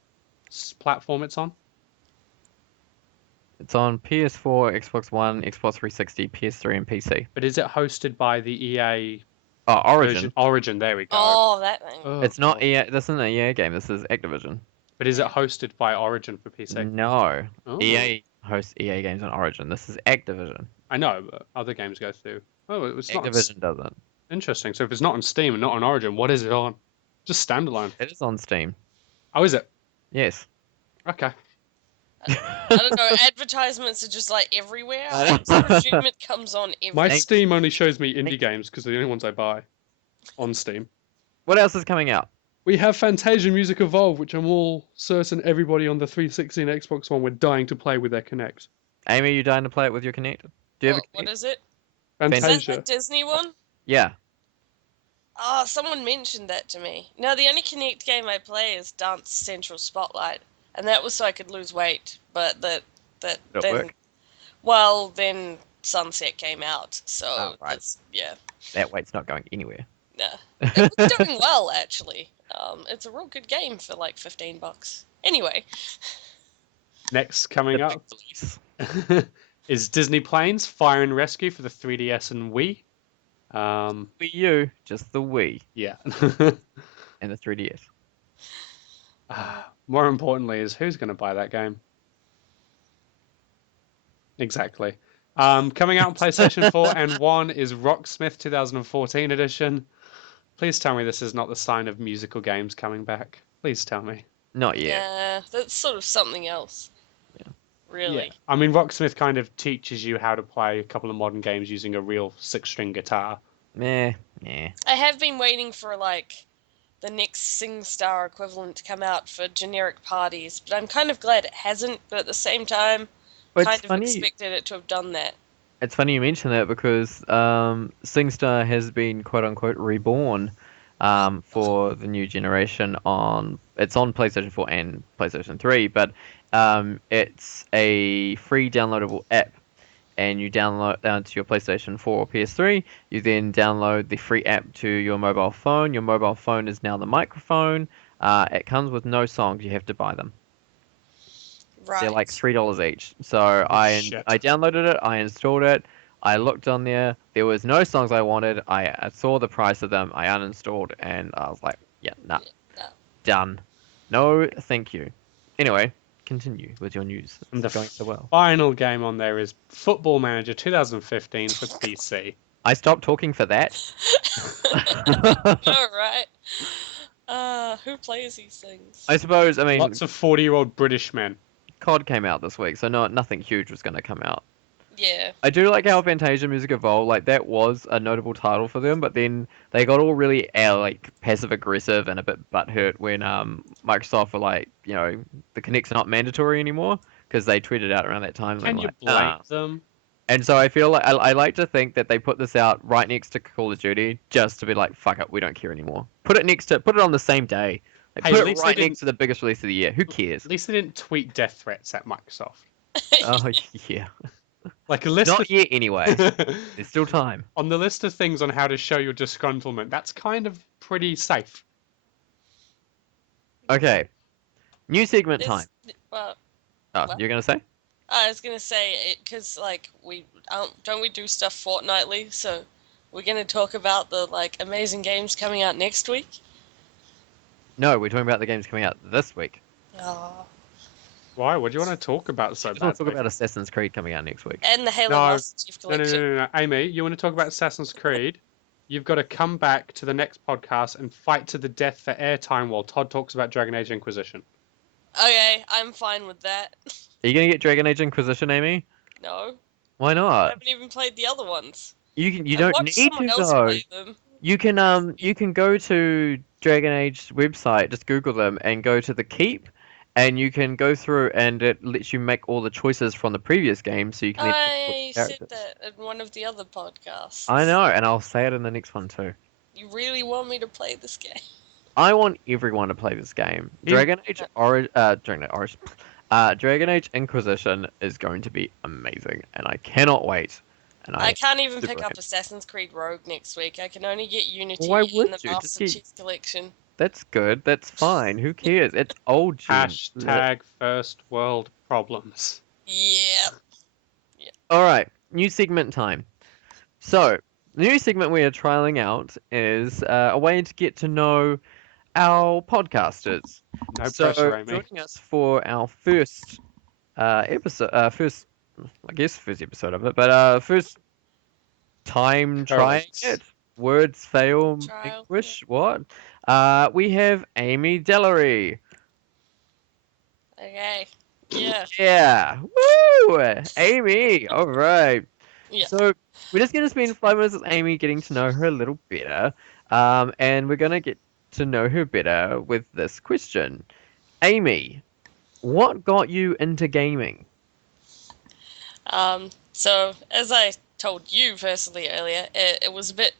platform it's on? It's on PS4, Xbox One, Xbox 360, PS3, and PC. But is it hosted by the EA Oh, Origin. version? Origin, there we go. Oh, that thing. Oh, It's not God. EA. This isn't an EA game. This is Activision. But is it hosted by Origin for PC? No. Oh. EA hosts EA games on Origin. This is Activision. I know, but other games go through. Oh, it's not on Activision doesn't. Interesting. So if it's not on Steam and not on Origin, what is it on? Just standalone. It is on Steam. Oh, is it? Yes. Okay. I don't know. Advertisements are just like everywhere. I I know. presume it comes on every. My Thank- Steam only shows me Thank- indie games because they're the only ones I buy on Steam. What else is coming out? We have Fantasia Music Evolve, which I'm all certain everybody on the 360 and Xbox One were dying to play with their Kinect. Amy, are you dying to play it with your Kinect? Do you have a What Kinect? is it? Is Fantasia. that the Disney one? Yeah. Ah, someone mentioned that to me. No, the only Kinect game I play is Dance Central Spotlight, and that was so I could lose weight. But that Did it then, work? well, then Sunset came out, so Oh, right. yeah, That weight's not going anywhere. nah. It was doing well actually. It's a real good game for like $15. Anyway, Next coming The up big release. is Disney Planes Fire and Rescue for the 3DS and Wii. Wii U, just the Wii Yeah. and the 3DS. More importantly is who's going to buy that game? Exactly. Coming out on PlayStation 4 and 1 is Rocksmith 2014 edition. Please tell me this is not the sign of musical games coming back. Please tell me. Not yet. yeah, that's sort of something else. Yeah. Really. Yeah. I mean, Rocksmith kind of teaches you how to play a couple of modern games using a real 6-string guitar. Meh. I have been waiting for like the next SingStar equivalent to come out for generic parties, but I'm kind of glad it hasn't. But at the same time, But kind it's of funny. expected it to have done that. It's funny you mention that because SingStar has been quote unquote reborn for the new generation it's on PlayStation 4 and PlayStation 3, but it's a free downloadable app, and you download to your PlayStation 4 or PS3. You then download the free app to your mobile phone. Your mobile phone is now the microphone. It comes with no songs. You have to buy them. Right. They're like $3 each. So I shit. downloaded it, I installed it, I looked on there. There was no songs I wanted. I saw the price of them. I uninstalled, and I was like, yeah, nah, no. done. No, thank you. Anyway, continue with your news. And It's the going so well. final game on there is Football Manager 2015 for PC. I stopped talking for that. All right. Who plays these things? I suppose. I mean, Lots of 40-year-old British men. COD came out this week, so nothing huge was going to come out. Yeah. I do like how Fantasia Music Evolved, like that was a notable title for them, but then they got all really like passive aggressive and a bit butthurt when Microsoft were like, the Kinect's not mandatory anymore because they tweeted out around that time and they Can were you like, blame them? And so I feel like I like to think that they put this out right next to Call of Duty just to be like, fuck it, we don't care anymore. Put it on the same day. Like, Hey, put at it least right they next didn't. to the biggest release of the year. Who cares? At least they didn't tweet death threats at Microsoft. Oh yeah, Like a list not yet anyway. of There's still time. on the list of things on how to show your disgruntlement. That's kind of pretty safe. Okay, new segment time. Well, Oh, what? you're gonna say? I was gonna say it because like we don't we do stuff fortnightly, so we're gonna talk about the like amazing games coming out next week. No, we're talking about the games coming out this week. Oh. Why? What do you want to talk about I so just want to talk badly? about Assassin's Creed coming out next week. And the Halo No, Master Chief no, no, Collection. no, no, no. Amy, you want to talk about Assassin's Creed? You've got to come back to the next podcast and fight to the death for airtime while Todd talks about Dragon Age Inquisition. Okay, I'm fine with that. Are you gonna get Dragon Age Inquisition, Amy? No, Why I not? haven't even played the other ones. You I don't watched need someone to else though. play them. You can go to Dragon Age website, just Google them and go to the keep, and you can go through and it lets you make all the choices from the previous game, so you can edit the I said characters. that in one of the other podcasts. I know, and I'll say it in the next one too. You really want me to play this game? I want everyone to play this game. Even- Dragon Age Inquisition is going to be amazing, and I cannot wait. And I can't even super pick up hyped. Assassin's Creed Rogue next week. I can only get Unity Why and would the you? Just Master get. Chief Collection. That's good. That's fine. Who cares? It's old gen. Hashtag first world problems. Yeah. All right, new segment time. So, the new segment we are trialing out is a way to get to know our podcasters. No So, pressure, Amy. joining us for our first episode, first episode of it, but first time trying Correct. it. Words fail Trial. English. What? We have Amy Dellery. Okay. Yeah. Yeah. Woo! Amy. All right. Yeah. So we're just gonna spend 5 minutes with Amy getting to know her a little better. And we're gonna get to know her better with this question. Amy, what got you into gaming? So as I told you personally earlier, it was a bit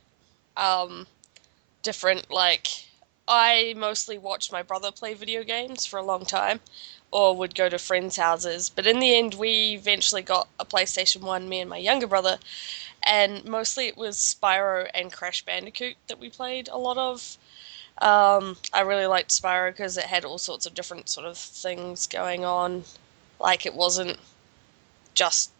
different. Like I mostly watched my brother play video games for a long time, or would go to friends' houses. But in the end, we eventually got a PlayStation 1, me and my younger brother, and mostly it was Spyro and Crash Bandicoot that we played a lot of. I really liked Spyro because it had all sorts of different sort of things going on. Like it wasn't just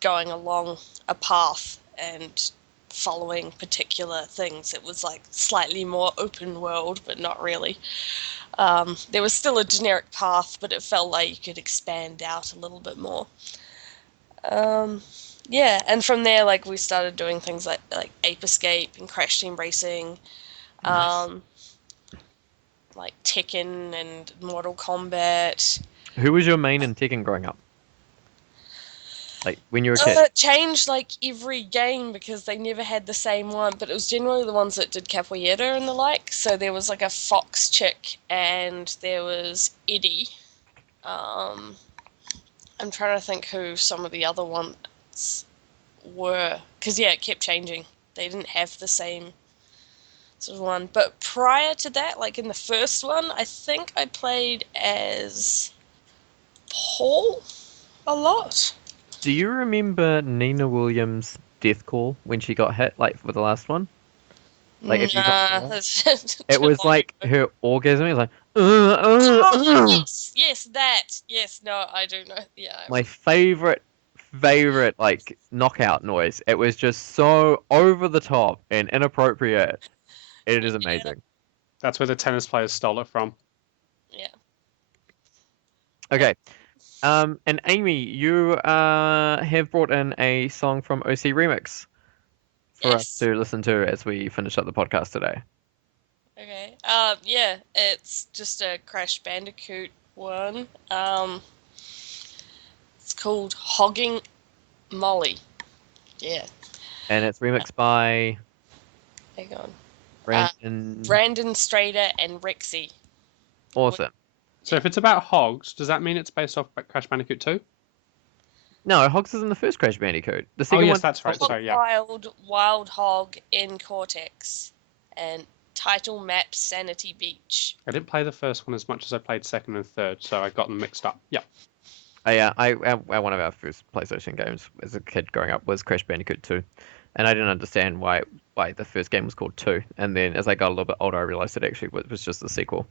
going along a path and following particular things. It was like slightly more open world, but not really. There was still a generic path, but it felt like you could expand out a little bit more. Yeah, and from there, like we started doing things like Ape Escape and Crash Team Racing, Nice. like Tekken and Mortal Kombat. Who was your main in Tekken growing up? Like when you were a kid? It changed like every game because they never had the same one, but it was generally the ones that did capoeira and the like. So there was like a fox chick and there was Eddie. I'm trying to think who some of the other ones were, because yeah, it kept changing. They didn't have the same sort of one. But prior to that, like in the first one, I think I played as Paul a lot. Do you remember Nina Williams' death call when she got hit, like for the last one? Like if you got it was like her orgasm. It was like, Oh, yes, that. Yes, no, I do know. Yeah. my favorite like knockout noise. It was just so over the top and inappropriate. It is amazing. That's where the tennis players stole it from. Yeah. Okay. And Amy, you have brought in a song from OC Remix for us Yes. to listen to as we finish up the podcast today. Okay. Yeah, it's just a Crash Bandicoot one. It's called Hogging Molly. Yeah. And it's remixed by Hang on. Brandon. Brandon Strader and Rexy. Awesome. So if it's about hogs, does that mean it's based off Crash Bandicoot 2? No, Hogs is in the first Crash Bandicoot. The Oh second yes, one. that's right. Hog Sorry, yeah. Wild Hog in Cortex. And title map Sanity Beach. I didn't play the first one as much as I played second and third, so I got them mixed up. Yeah. Oh, yeah, one of our first PlayStation games as a kid growing up was Crash Bandicoot 2, and I didn't understand why the first game was called 2, and then as I got a little bit older, I realized it actually was just a sequel.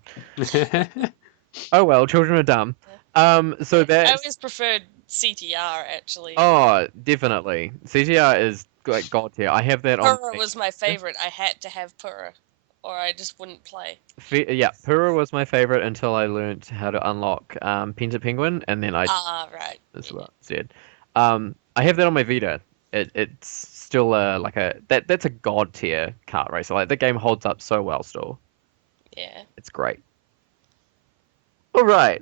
Oh well, children are dumb. So I that's always preferred CTR actually. oh, definitely CGR is like god tier. I have that on. Purah was my favorite. I had to have Purah, or I just wouldn't play. Yeah, Pura was my favorite until I learned how to unlock Penta Penguin, and then I Right. that's what I said. I have that on my Vita. It's still like that's a god tier kart racer. Like the game holds up so well still. Yeah. It's great. All right.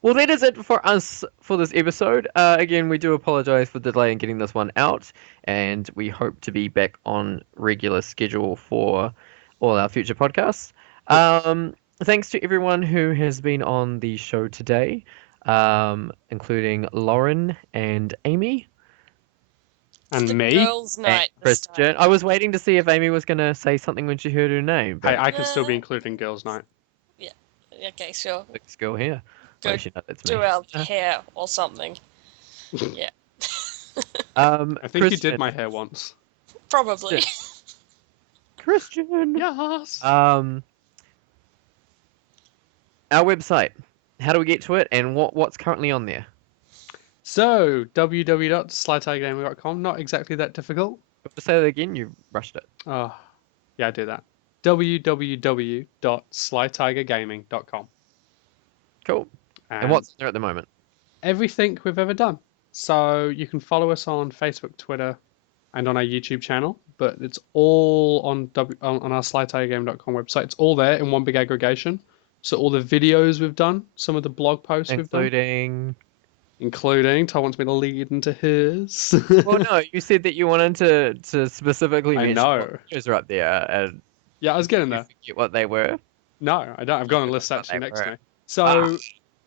Well, that is it for us for this episode. Again, we do apologize for the delay in getting this one out, and we hope to be back on regular schedule for all our future podcasts. Thanks to everyone who has been on the show today, including Lauren and Aeme. And The me. girls' night this Christian. time. I was waiting to see if Aeme was going to say something when she heard her name, but Hey, I could still be included in girls' night. Okay, sure. big skill here. Go Well, actually, no, that's me. do our hair or something. Yeah. I think you Christian. did my hair once. Probably. Christian. Yes. Our website. How do we get to it, and what's currently on there? So, www.slytigergaming.com. Not exactly that difficult. To say that again, you rushed it. Oh, yeah, I do that. www.slytigergaming.com. Cool. And what's there at the moment? Everything we've ever done. So you can follow us on Facebook, Twitter, and on our YouTube channel. But it's all on our slytigergaming.com website. It's all there in one big aggregation. So all the videos we've done, some of the blog posts we've done, including Todd wants me to lead into his. Well, no, you said that you wanted to specifically I mention know. what videos are up there, and Yeah, I was getting you there. forget what they were. No, I don't. I've got a list actually next to me. So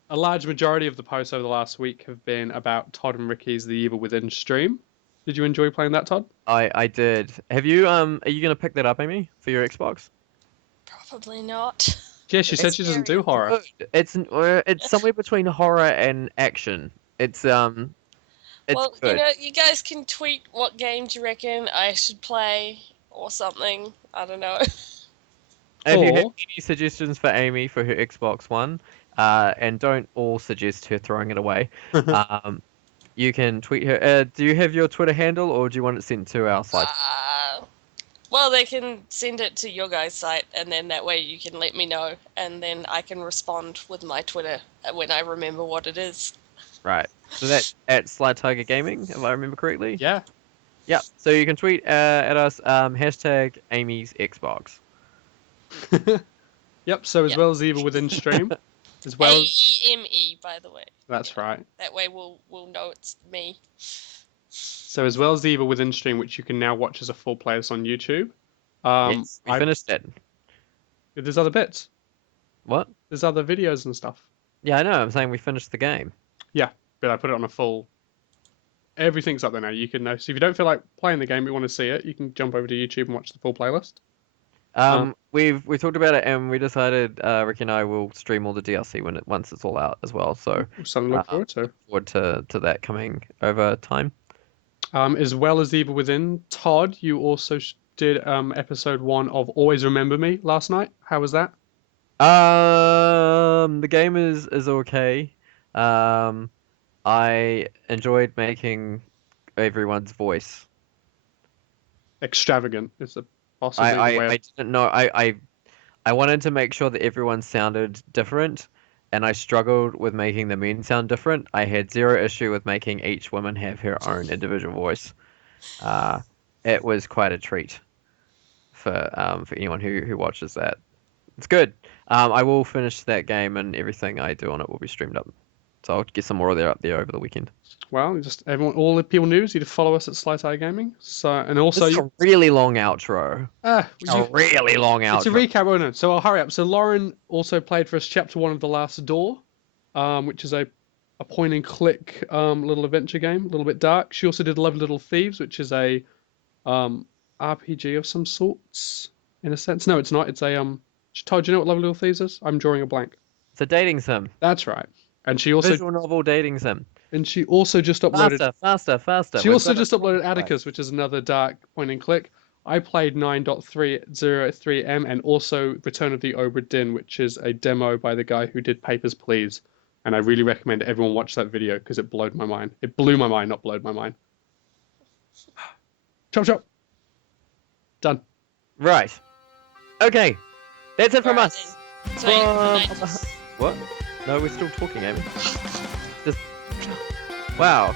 a large majority of the posts over the last week have been about Todd and Ricky's The Evil Within stream. Did you enjoy playing that, Todd? I did. Have you are you gonna pick that up, Amy, for your Xbox? Probably not. Yeah, she said she doesn't do horror. Good. It's somewhere between horror and action. It's Well, good. you guys can tweet what games you reckon I should play or something. I don't know. If you have Or- any suggestions for Amy for her Xbox One, and don't all suggest her throwing it away, you can tweet her. Do you have your Twitter handle, or do you want it sent to our site? Well, they can send it to your guys' site, and then that way you can let me know, and then I can respond with my Twitter when I remember what it is. Right. So that's at slytigergaming, if I remember correctly. Yeah. Yep. So you can tweet at us hashtag Amy's Xbox. Yep. So as Yep. well as Evil Within stream, as well as AEME, by the way. that's right. That way we'll know it's me. So as well as the Evil Within stream, which you can now watch as a full playlist on YouTube. Yes, we finished it. There's other bits. What? There's other videos and stuff. Yeah, I know. I'm saying we finished the game. Yeah, but I put it on a full. Everything's up there now. You can know. So if you don't feel like playing the game, but you want to see it, you can jump over to YouTube and watch the full playlist. We talked about it and we decided Ricky and I will stream all the DLC once it's all out as well. So Something to look forward to. look forward to that coming over time. As well as Evil Within, Todd, you also did episode 1 of Always Remember Me last night. How was that? The game is okay. I enjoyed making everyone's voice. Extravagant is the possibly the way. I didn't know. I wanted to make sure that everyone sounded different, and I struggled with making the men sound different. I had zero issue with making each woman have her own individual voice. It was quite a treat for anyone who watches that. It's good. I will finish that game, and everything I do on it will be streamed up. So I'll get some more of that up there over the weekend. Well, just everyone, all the people news, you to follow us at slytigergaming. So, and also This is a really long outro. A really long it's a outro. recap. Oh no, so I'll hurry up. So Lauren also played for us Chapter 1 of The Last Door, which is a point and click little adventure game, a little bit dark. She also did Love Little Thieves, which is a RPG of some sorts, in a sense. No, it's not. It's a Todd, do you know what Love Little Thieves is? I'm drawing a blank. It's a dating sim. That's right. And she also Visual novel dating sim. just uploaded. Faster. She We've also got just it. uploaded Atticus, which is another dark point and click. I played 9.303M and also Return of the Obra Dinn, which is a demo by the guy who did Papers, Please. And I really recommend everyone watch that video because it blowed my mind. It blew my mind, not blowed my mind. Chop chop. Done. Right. Okay. That's it from Alright us. then. So, can I From- just- What? No, we're still talking, Amy. Just. Wow.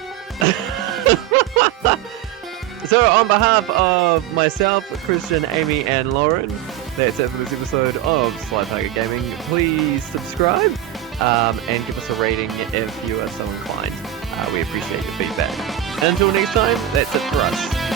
So, on behalf of myself, Christian, Amy, and Lauren, that's it for this episode of Sly Tiger Gaming. Please subscribe and give us a rating if you are so inclined. We appreciate your feedback. Until next time, that's it for us.